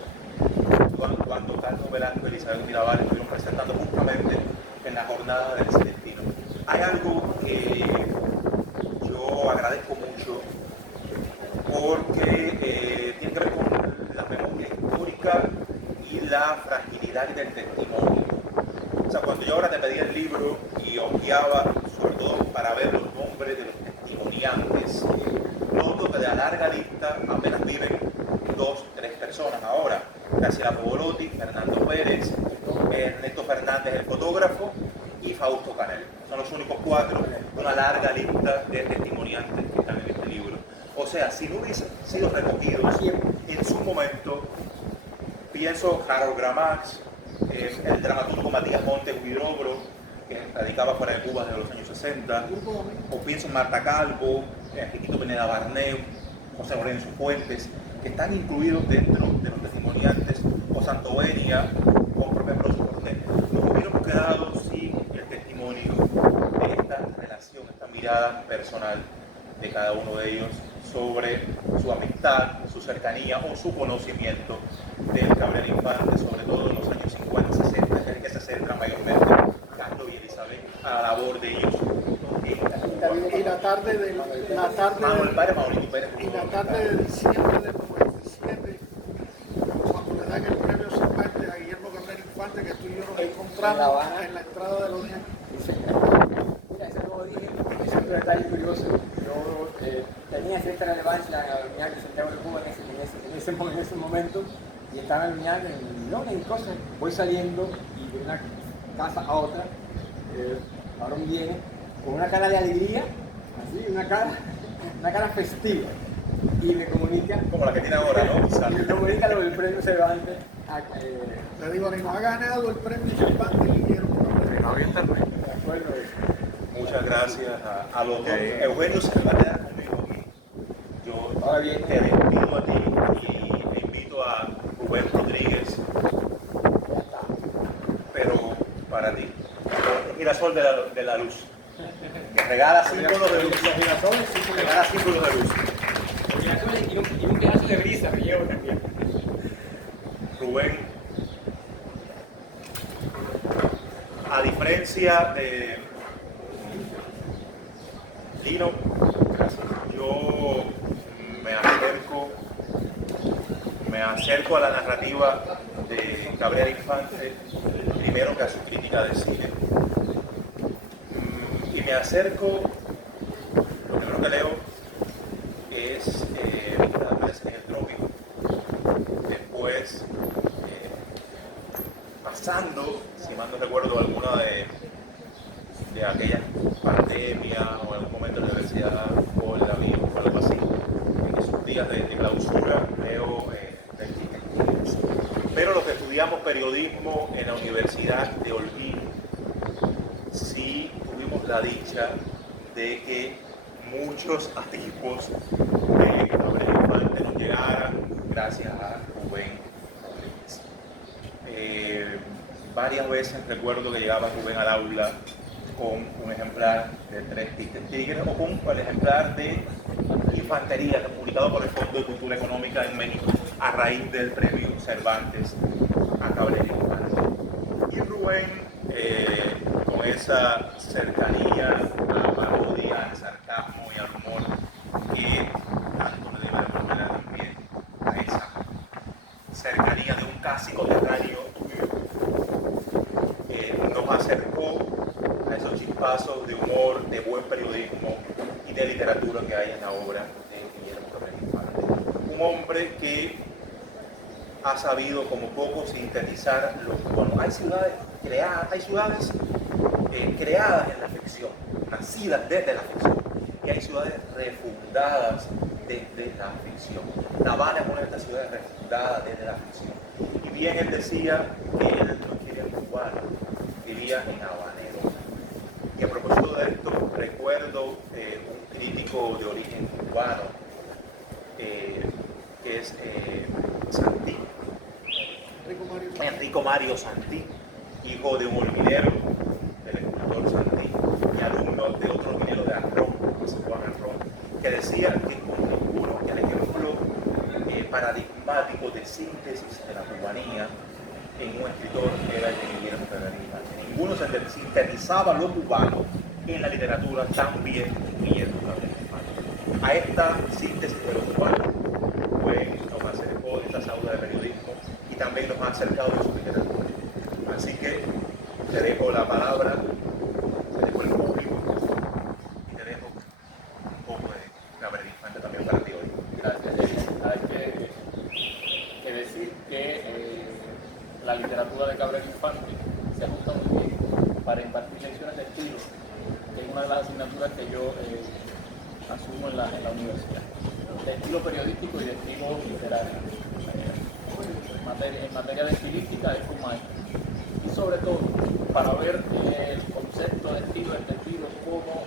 cuando Carlos Velasco y Elizabeth Mirabal estuvieron presentando justamente en la jornada del Celestino. Hay algo que yo agradezco mucho porque tiene que ver con la memoria histórica y la fragilidad del testimonio. O sea, cuando yo ahora te pedí el libro y hojeaba, sobre todo para ver los nombres de los testimoniantes, noto que de la larga lista apenas viven 2, 3 personas ahora. Graciela Pavolotti, Fernando Pérez, Ernesto Fernández, el fotógrafo, y Fausto Canel. Son los únicos 4 de una larga lista de testimoniantes que están en este libro. O sea, si no hubiesen sido recogidos en su momento, pienso Harold Gramax, el dramaturgo Matías Montes Huidobro, que radicaba fuera de Cuba desde los años 60, o pienso en Marta Calvo, Enriquito Pineda Barneu, José Lorenzo Fuentes, que están incluidos dentro de los testimoniantes, o Santovenia, con propia Prosa Cortés. Nos hubiéramos quedado sin el testimonio de esta relación, esta mirada personal de cada uno de ellos sobre su amistad, su cercanía o su conocimiento del Cabrera Infante, sobre todo en los años 50, 60, en que se centra mayormente Carlos y Elizabeth a la labor de ellos. Y la tarde de Manuel Párez, Mauricio Pérez. y la tarde de diciembre del 97, cuando le dan el premio Cervantes a Guillermo Cabrera Infante, que tú y yo nos encontramos en la entrada de los días. Mira, eso como dije, es otro detalle curioso. Yo tenía cierta relevancia en la Unión de Santiago de Cuba en ese momento, y estaba en la Unión y cosas. Voy saliendo y de una casa a otra, ahora viene con una cara de alegría, así, una cara festiva, y me comunica, Como la que tiene ahora, ¿no? y me comunica lo del premio Cervantes. Le digo, ni nos ha ganado el premio Cervantes Guillermo Cabrera. De acuerdo a eso. Muchas gracias a los dos. Eugenio se va a quedar conmigo aquí. Yo Ahora bien, te despido a ti y te invito a Rubén Rodríguez, pero para ti. El girasol de la luz. Que regala símbolos de luz. los girasoles, sí, Regala símbolos de luz. los girasoles y un pedazo de brisa me llevo también. Rubén, a diferencia de Lino, yo me acerco a la narrativa de Cabrera Infante primero que a su crítica de cine. Y me acerco, lo primero que leo es Amanecer en el Trópico. Después, pasando, si mal no recuerdo, alguna de aquellas pandemias o en algún momento de la universidad o la vida o algo así, en esos días de clausura leo Tigres. Pero los que estudiamos periodismo en la Universidad de Holguín, sí tuvimos la dicha de que muchos atisbos de Cabrera Infante nos llegaran gracias a Rubén Rodríguez. Varias veces recuerdo que llegaba Rubén al aula con un ejemplar de 3 Tigres o con el ejemplar de Infantería publicado por el Fondo de Cultura Económica en México a raíz del premio Cervantes a Cabrera Infante. Y Rubén, con esa cercanía a la parodia, al sarcasmo y al humor que tanto le debe devolver también a esa cercanía de un casi contemporáneo, nos acercó a esos chispazos de humor, de buen periodismo y de literatura que hay en la obra de Guillermo Cabrera Infante. Un hombre que ha sabido como poco sintetizar hay ciudades creadas en la ficción, nacidas desde la ficción, y hay ciudades refundadas desde la ficción. La Habana es una de estas ciudades refundadas desde la ficción. Y bien él decía que él no vivía en cubano, vivía en habanero. Y a propósito de esto, recuerdo un crítico de origen cubano, que es Santí, Enrico Mario Santí, hijo de un hormiguero, del escultor Santí, y alumno de otro hormiguero de Arrón, José Juan Arrón, que decía que el ejemplo paradigmático de síntesis de la cubanía en un escritor era el de Guillermo Ferrer Infante. Ninguno sintetizaba lo cubano en la literatura tan bien como Guillermo Ferrer Infante. A esta síntesis de lo cubano nos acercó esta aula de periodismo y también nos ha acercado de su literatura. Así que te dejo la palabra, te dejo el público y te dejo un poco de Gabriel Infante también para ti hoy. Gracias. Hay que decir que la literatura de Gabriel Infante se ajusta muy bien para impartir lecciones de estilo, que es una de las asignaturas que yo asumo en la universidad, de estilo periodístico y de estilo literario. En materia de estilística es un maestro. Y sobre todo, para ver el concepto de estilo entendido como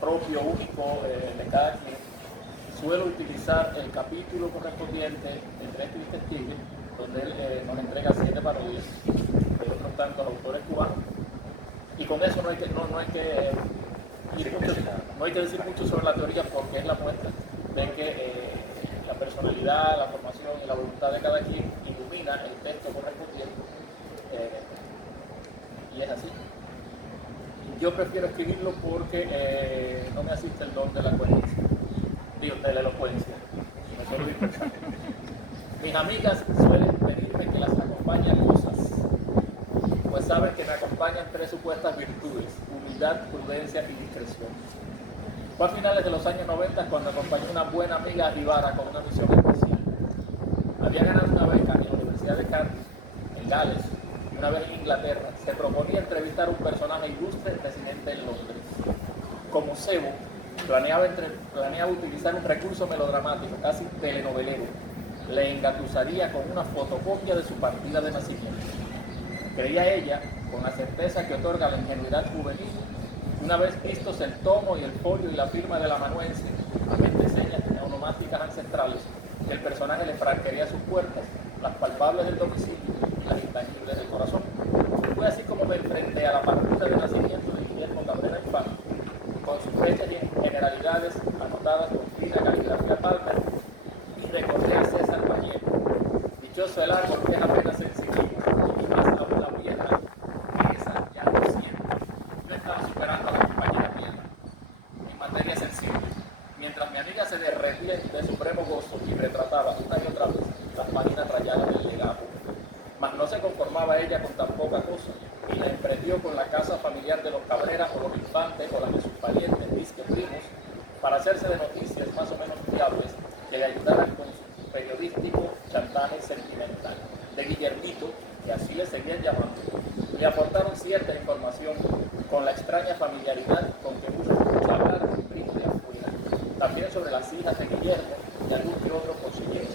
propio, único de cada quien, suelo utilizar el capítulo correspondiente de Tres Tristes Tigres, donde él nos entrega 7 parodias de otros tantos autores cubanos. Y con eso no hay que decir mucho sobre la teoría, porque es la muestra de que la personalidad, la formación y la voluntad de cada quien ilumina el texto correspondiente. Y es así. Yo prefiero escribirlo porque no me asiste el don de la coherencia, de la elocuencia. Me suelo dispersar. Mis amigas suelen pedirme que las acompañe a cosas, pues saben que me acompañan 3 supuestas virtudes: humildad, prudencia y discreción. Fue a finales de los años 90 cuando acompañé a una buena amiga a Rivara con una misión especial. Había ganado una beca en la Universidad de Cardiff, en Gales, y una vez en Inglaterra. Se proponía entrevistar a un personaje ilustre residente en Londres. Como cebo, planeaba utilizar un recurso melodramático, casi telenovelero. Le engatusaría con una fotocopia de su partida de nacimiento. Creía ella, con la certeza que otorga la ingenuidad juvenil, una vez vistos el tomo y el folio y la firma del amanuense, a 20 señas onomáticas ancestrales, que el personaje le franquearía sus puertas, las palpables del domicilio, las intangibles del corazón. Fue así como me enfrenté a la partida de nacimiento de Guillermo Cabrera Infante, con sus fechas y generalidades anotadas con fina caligrafía Palmer, y recordé a César Pañero. Dichoso el árbol que es apenas sensible, y más aún la piedra, que esa ya no siente. Yo estaba superando a la compañera piedra en materia sensible, mientras mi amiga se derretía de supremo gozo y retrataba una y otra vez las páginas rayadas del legado. Mas no se conformaba ella con tan poca cosa, y la emprendió con la casa familiar de los Cabrera o los Infantes o las de sus parientes, disque primos, para hacerse de noticias más o menos fiables que le ayudaran con su periodístico chantaje sentimental. De Guillermito, que así le seguían llamando, le aportaron cierta información con la extraña familiaridad con que muchos escucha hablar de un primo de afuera, también sobre las hijas de Guillermo y algún que otro cosillero.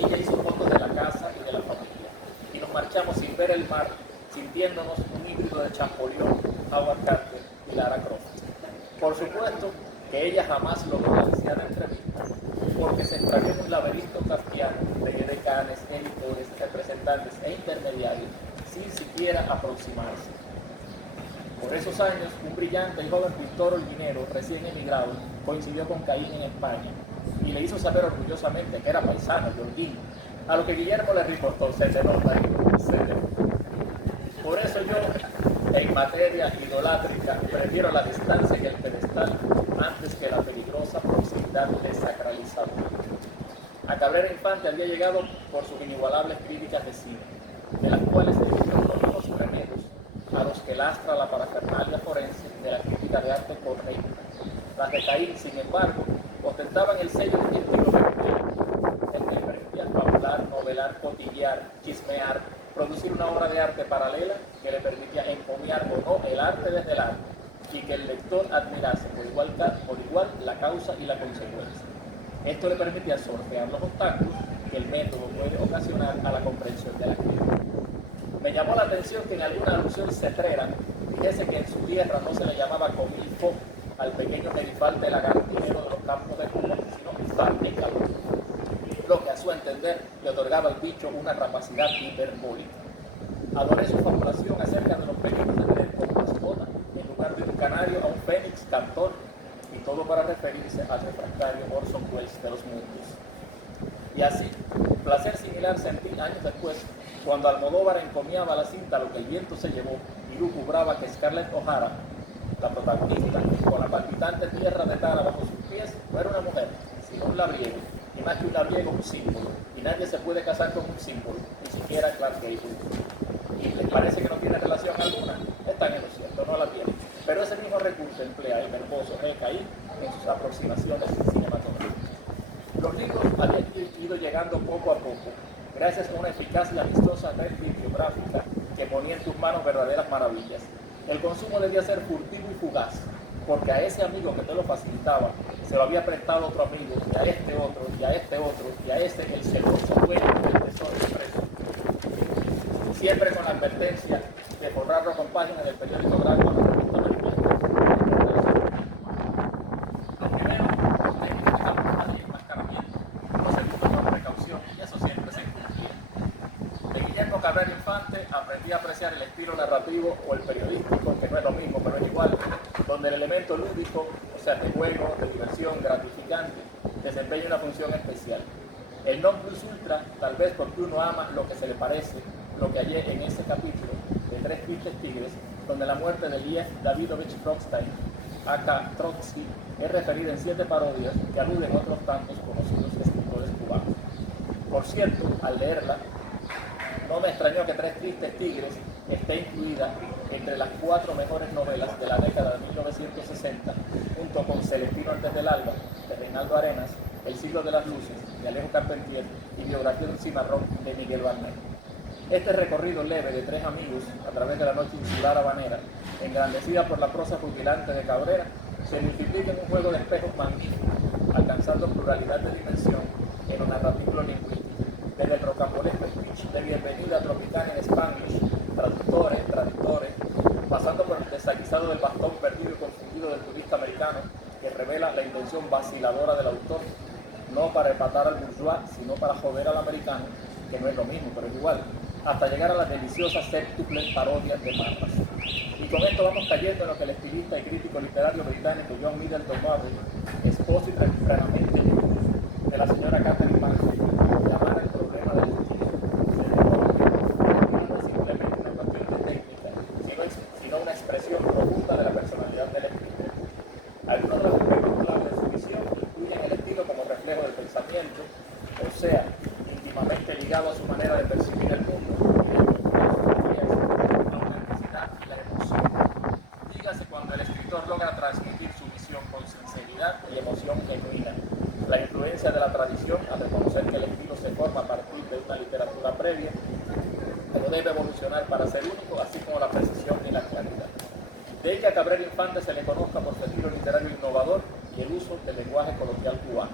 Ella hizo fotos de la casa y de la familia, y nos marchamos sin ver el mar, sintiéndonos un híbrido de Champollion, Howard Carter y Lara Croft. Por supuesto que ella jamás logró la deseada entrevista, porque se extravió en un laberinto kafkiano de decanes, editores, representantes e intermediarios, sin siquiera aproximarse. Por esos años, un brillante y joven pintor holguinero recién emigrado coincidió con Caín en España y le hizo saber orgullosamente que era paisano de Holguín, a lo que Guillermo le riportó: se te nota, hijo, se te nota. Por eso yo, en materia idolátrica, prefiero la distancia y el pedestal antes que la peligrosa proximidad desacralizadora. A Cabrera Infante había llegado por sus inigualables críticas de cine, de las cuales existen los mismos remedios a los que lastra la parafernalia forense de la crítica de arte correcta. Las de Caín, sin embargo, ostentaban el sello distintivo el que le permitía fabular, novelar, cotillear, chismear, producir una obra de arte paralela que le permitía encomiar o no el arte desde el arte, y que el lector admirase por igual la causa y la consecuencia. Esto le permitía sortear los obstáculos que el método puede ocasionar a la comprensión de la crítica. Me llamó la atención que en alguna alusión cetrera dijese que en su tierra no se le llamaba comilfo al pequeño gerifalte lagartijero de los campos de Cuba, sino triunfar en calor, lo que a su entender le otorgaba al bicho una capacidad hiperbólica. Adoré su fabulación acerca de los peligros de tener como mascota, en lugar de un canario, a un fénix cantor, y todo para referirse al refractario Orson Welles de los mundos. Y así, placer similar sentí años después, cuando Almodóvar encomiaba a la cinta Lo que el viento se llevó y lucubraba que Scarlett O'Hara, la protagonista, con la palpitante tierra de Tara bajo sus pies, no era una mujer, sino un labriego, y más que un labriego, un símbolo, y nadie se puede casar con un símbolo, ni siquiera Clark Gable. Y les parece que no tiene relación alguna, están en lo cierto, no la tiene. Pero ese mismo recurso emplea el nervoso Recaí en sus aproximaciones cinematográficas. Los libros habían ido llegando poco a poco, gracias a una eficaz y amistosa red bibliográfica que ponía en tus manos verdaderas maravillas. El consumo debía ser furtivo y fugaz, porque a ese amigo que te lo facilitaba se lo había prestado otro amigo, y a este otro, y a este otro, y a este el celoso dueño del tesoro impreso. Siempre con la advertencia de borrarlo con páginas del periódico Gráfico a la revista Americana. Lo primero, los técnicos de camuflaje y enmascaramiento. Lo segundo, con precaución, y eso siempre se cumplía. De Guillermo Cabrera Infante aprendí a apreciar el estilo narrativo o el periodístico, que no es lo mismo, pero es igual, donde el elemento lúdico, o sea, de juego, de diversión, gratificante, desempeña una función especial. El non plus ultra, tal vez porque uno ama lo que se le parece, lo que hallé en ese capítulo de Tres Tristes Tigres, donde la muerte de Lev Davidovich Trotsky, aka Trotsky, es referida en 7 parodias que aluden a otros tantos conocidos escritores cubanos. Por cierto, al leerla, no me extrañó que Tres Tristes Tigres esté incluida entre las 4 mejores novelas de la década de 1960, junto con Celestino antes del alba, de Reinaldo Arenas, El siglo de las luces, de Alejo Carpentier, y Biografía de un cimarrón, de Miguel Barnet. Este recorrido leve de 3 amigos a través de la noche insular habanera, engrandecida por la prosa rutilante de Cabrera, se multiplica en un juego de espejos magnífico, alcanzando pluralidad de dimensión en lo narrativo lingüístico, desde el rocambolesco speech de bienvenida tropicana en Spanglish, traductores, pasando por el desaguisado del bastón perdido y confundido del turista americano, que revela la intención vaciladora del autor, no para empatar al bourgeois, sino para joder al americano, que no es lo mismo, pero es igual, hasta llegar a las deliciosas séptuples parodias de Marras. Y con esto vamos cayendo en lo que el estilista y crítico literario británico John Middleton Murray, esposo y tempranamente de la señora Catherine Marshall, llamara el problema del estilo. No es simplemente una cuestión de técnica, sino una expresión profunda de la personalidad del escritor. Algunos de los aspectos clave de su visión incluyen el estilo como reflejo del pensamiento, o sea, íntimamente ligado a su manera de percibir el mundo y de construir la autenticidad y la emoción. Dígase cuando el escritor logra transmitir su visión con sinceridad y emoción genuina. La influencia de la tradición al reconocer que el estilo se forma a partir de una literatura previa, pero debe evolucionar para ser único, así como la precisión y la claridad. De ahí que a Cabrera Infante se le conozca por su estilo literario innovador y el uso del lenguaje coloquial cubano.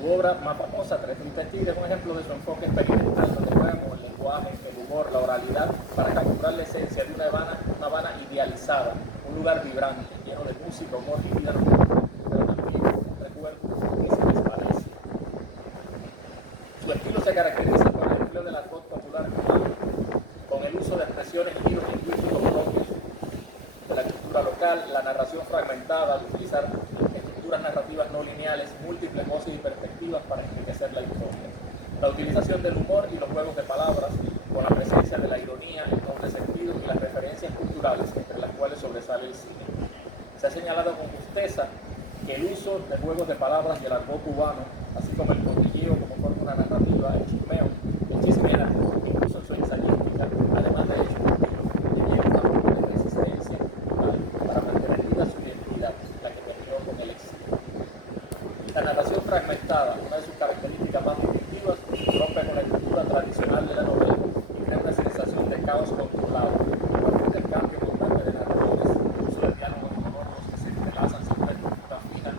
Su obra más famosa, Tres Tristes Tigres, es un ejemplo de su enfoque experimental, donde juega con el lenguaje, el humor, la oralidad, para capturar la esencia de una Habana idealizada, un lugar vibrante, lleno de música, humor y vida nocturna, pero también un recuerdo que se les parece. Su estilo se caracteriza por el empleo del argot popular cubano, con el uso de expresiones y giros lingüísticos propios de la cultura local, la narración fragmentada, al utilizar estructuras narrativas no lineales, múltiples voces y perspectivas para enriquecer la historia. La utilización del humor y los juegos de palabras, con la presencia de la ironía, el doble sentido y las referencias culturales entre las cuales sobresale el cine. Se ha señalado con justeza que el uso de juegos de palabras y el argot cubano, así como el cotilleo como fórmula narrativa, el chismeo, el chismera, incluso en su ensayística, además de hechos lleva una forma de resistencia cultural para mantener viva su identidad, la que terminó con el exilio. La narración fragmentada, una de sus características más distintivas, rompe con la estructura tradicional de la novela y crea una sensación de caos controlado, a partir del cambio constante de narradores, el uso de diálogos monólogos que se entrelazan sin una estructura fija,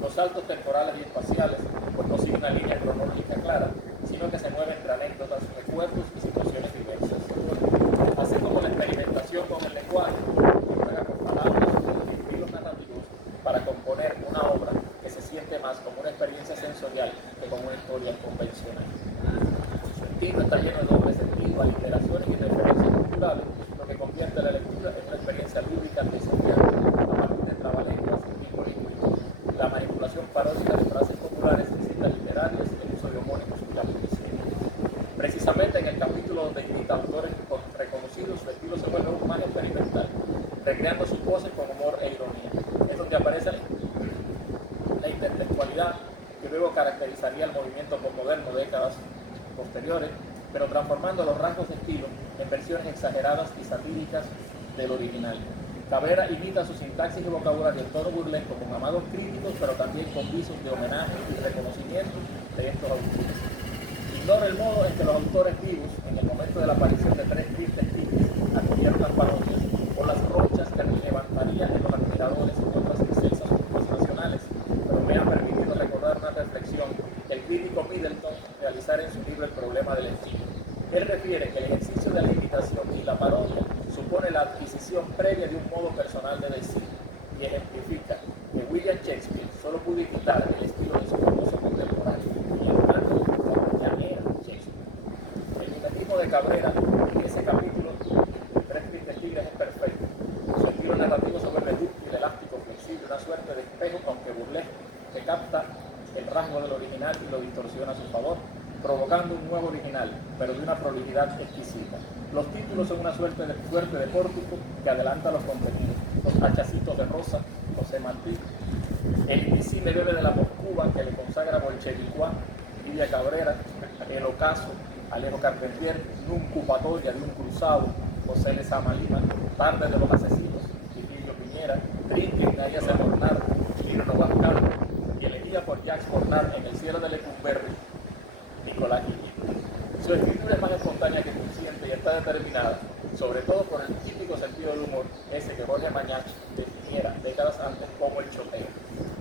los saltos temporales y espaciales, pues no siguen una línea cronológica clara, sino que se mueven entre anécdotas, recuerdos y situaciones diversas. Así como la experimentación con el lenguaje, que juega con palabras y estilos narrativos para componer una obra que se siente más como una experiencia experimental, recreando sus voces con humor e ironía. Es donde aparece la intertextualidad que luego caracterizaría el movimiento postmoderno décadas posteriores, pero transformando los rasgos de estilo en versiones exageradas y satíricas del original. Cabrera imita su sintaxis y vocabulario en tono burlesco con amados críticos, pero también con visos de homenaje y reconocimiento de estos autores. Ignora el modo en que los autores vivos, en el momento de la aparición de tres tristes tigres, acogieron las parodias, o las ronchas que levantarían en los admiradores y otras excelsas culturas nacionales, pero me ha permitido recordar una reflexión que el crítico Middleton realizara en su libro El problema del estilo. Él refiere que el ejercicio de la imitación y la parodia supone la adquisición previa de un modo personal de decir, y ejemplifica que William Shakespeare solo pudo imitar el estilo de su famoso contemporáneo, y el tanto ya era Shakespeare. El mimetismo de Cabrera en ese capítulo, Tres tristes tigres, es perfecto. Su estilo narrativo se vuelve dúctil, elástico, flexible, una suerte de espejo, aunque burlesco, que capta el rasgo del original y lo distorsiona a su favor, provocando un nuevo original, pero de una prolijidad exquisita. Los títulos son una suerte de pórtico que adelanta los contenidos. Los hachacitos de Rosa, José Martí, el invisible bebé de la Moscuba que le consagra Bolchevicuá, Lidia Cabrera, el ocaso, Alejo Carpentier, Nuncupatoria de un cruzado, José Lezama Lima, Tarde de los asesinos, Virgilio Piñera, Trinity, Naya Semornar, Lino Novascal, y elegida por Jacques Fornard en El cielo de Lecumberri, Nicolás Guillén. Su escritura es más espontánea que consciente y está determinada, sobre todo por el típico sentido del humor, ese que Jorge Mañach definiera décadas antes como el choteo.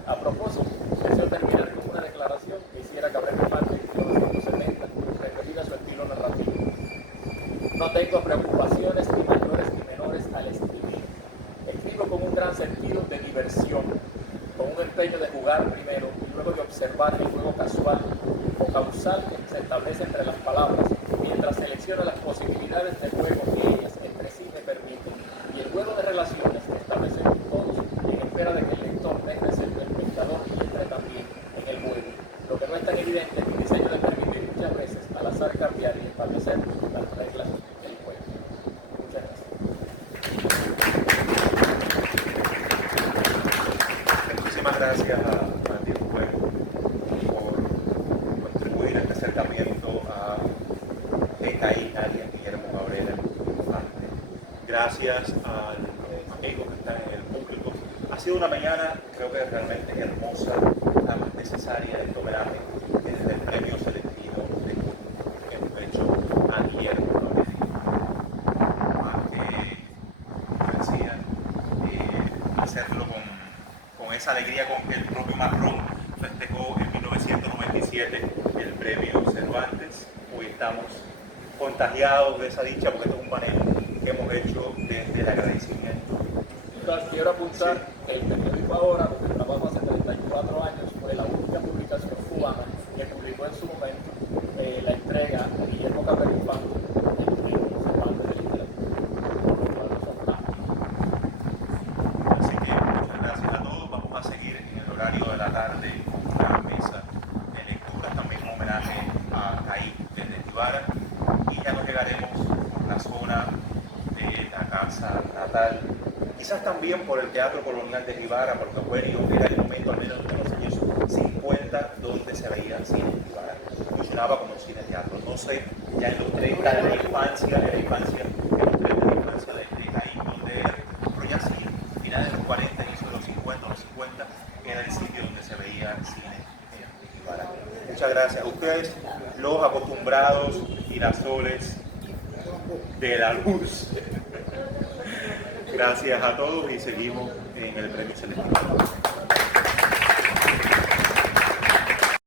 A propósito, deseo terminar con una declaración que hiciera Cabrera Márquez en 1970, referida a su estilo narrativo. No tengo preocupaciones ni mayores ni menores al escribir. Escribo con un gran sentido de diversión, con un empeño de jugar primero y luego de observar el juego casual o causal que se establece entre las palabras, mientras selecciona las posibilidades de juego que ellas entre sí me permiten, y el juego de relaciones que establecemos todos en espera de que el lector deje de ser el espectador y entre también en el juego. Lo que no es tan evidente es que el diseño le permite muchas veces al azar cambiar y establecer las reglas del juego. Muchas gracias. Muchísimas gracias a Diego Fuego por contribuir a este acercamiento a DKI, Nadia Guillermo Cabrera Infante. Gracias al amigo que está en el público. Ha sido una mañana, creo que realmente hermosa, la más necesaria de homenaje que desde el premio selectivo de hemos hecho a Guillermo Cabrera. Más que, como decía, hacerlo con esa alegría con que el propio Macron festejó en 1997 el premio Cervantes. Hoy estamos contagiados de esa dicha porque esto es un manejo que hemos hecho desde el agradecimiento. Entonces, quiero apuntar que el periódico Ahora, donde trabajo hace 34 años, fue la única publicación cubana que publicó en su momento la entrega de Guillermo Cabrera Infante del premio Cervantes de literatura. Así que muchas gracias a todos. Vamos a seguir en el horario de la tarde con una mesa de lectura, también un homenaje a Caí desde Tibara, y ya nos llegaremos por la zona de la casa natal, quizás también por el Teatro Colonial de Tibara, porque bueno, era el momento, al menos en los años 50, donde se veía cine en Tibara. Funcionaba como cine teatro. No sé, ya en los 30 de la infancia, en los 30 de la infancia de Caí, donde era, pero ya sí, finales de los 40, inicio de los 50, era el sitio donde se veía cine en Tibara. Muchas gracias a ustedes, los acostumbrados girasoles de la luz. Gracias a todos y seguimos en el premio selectivo.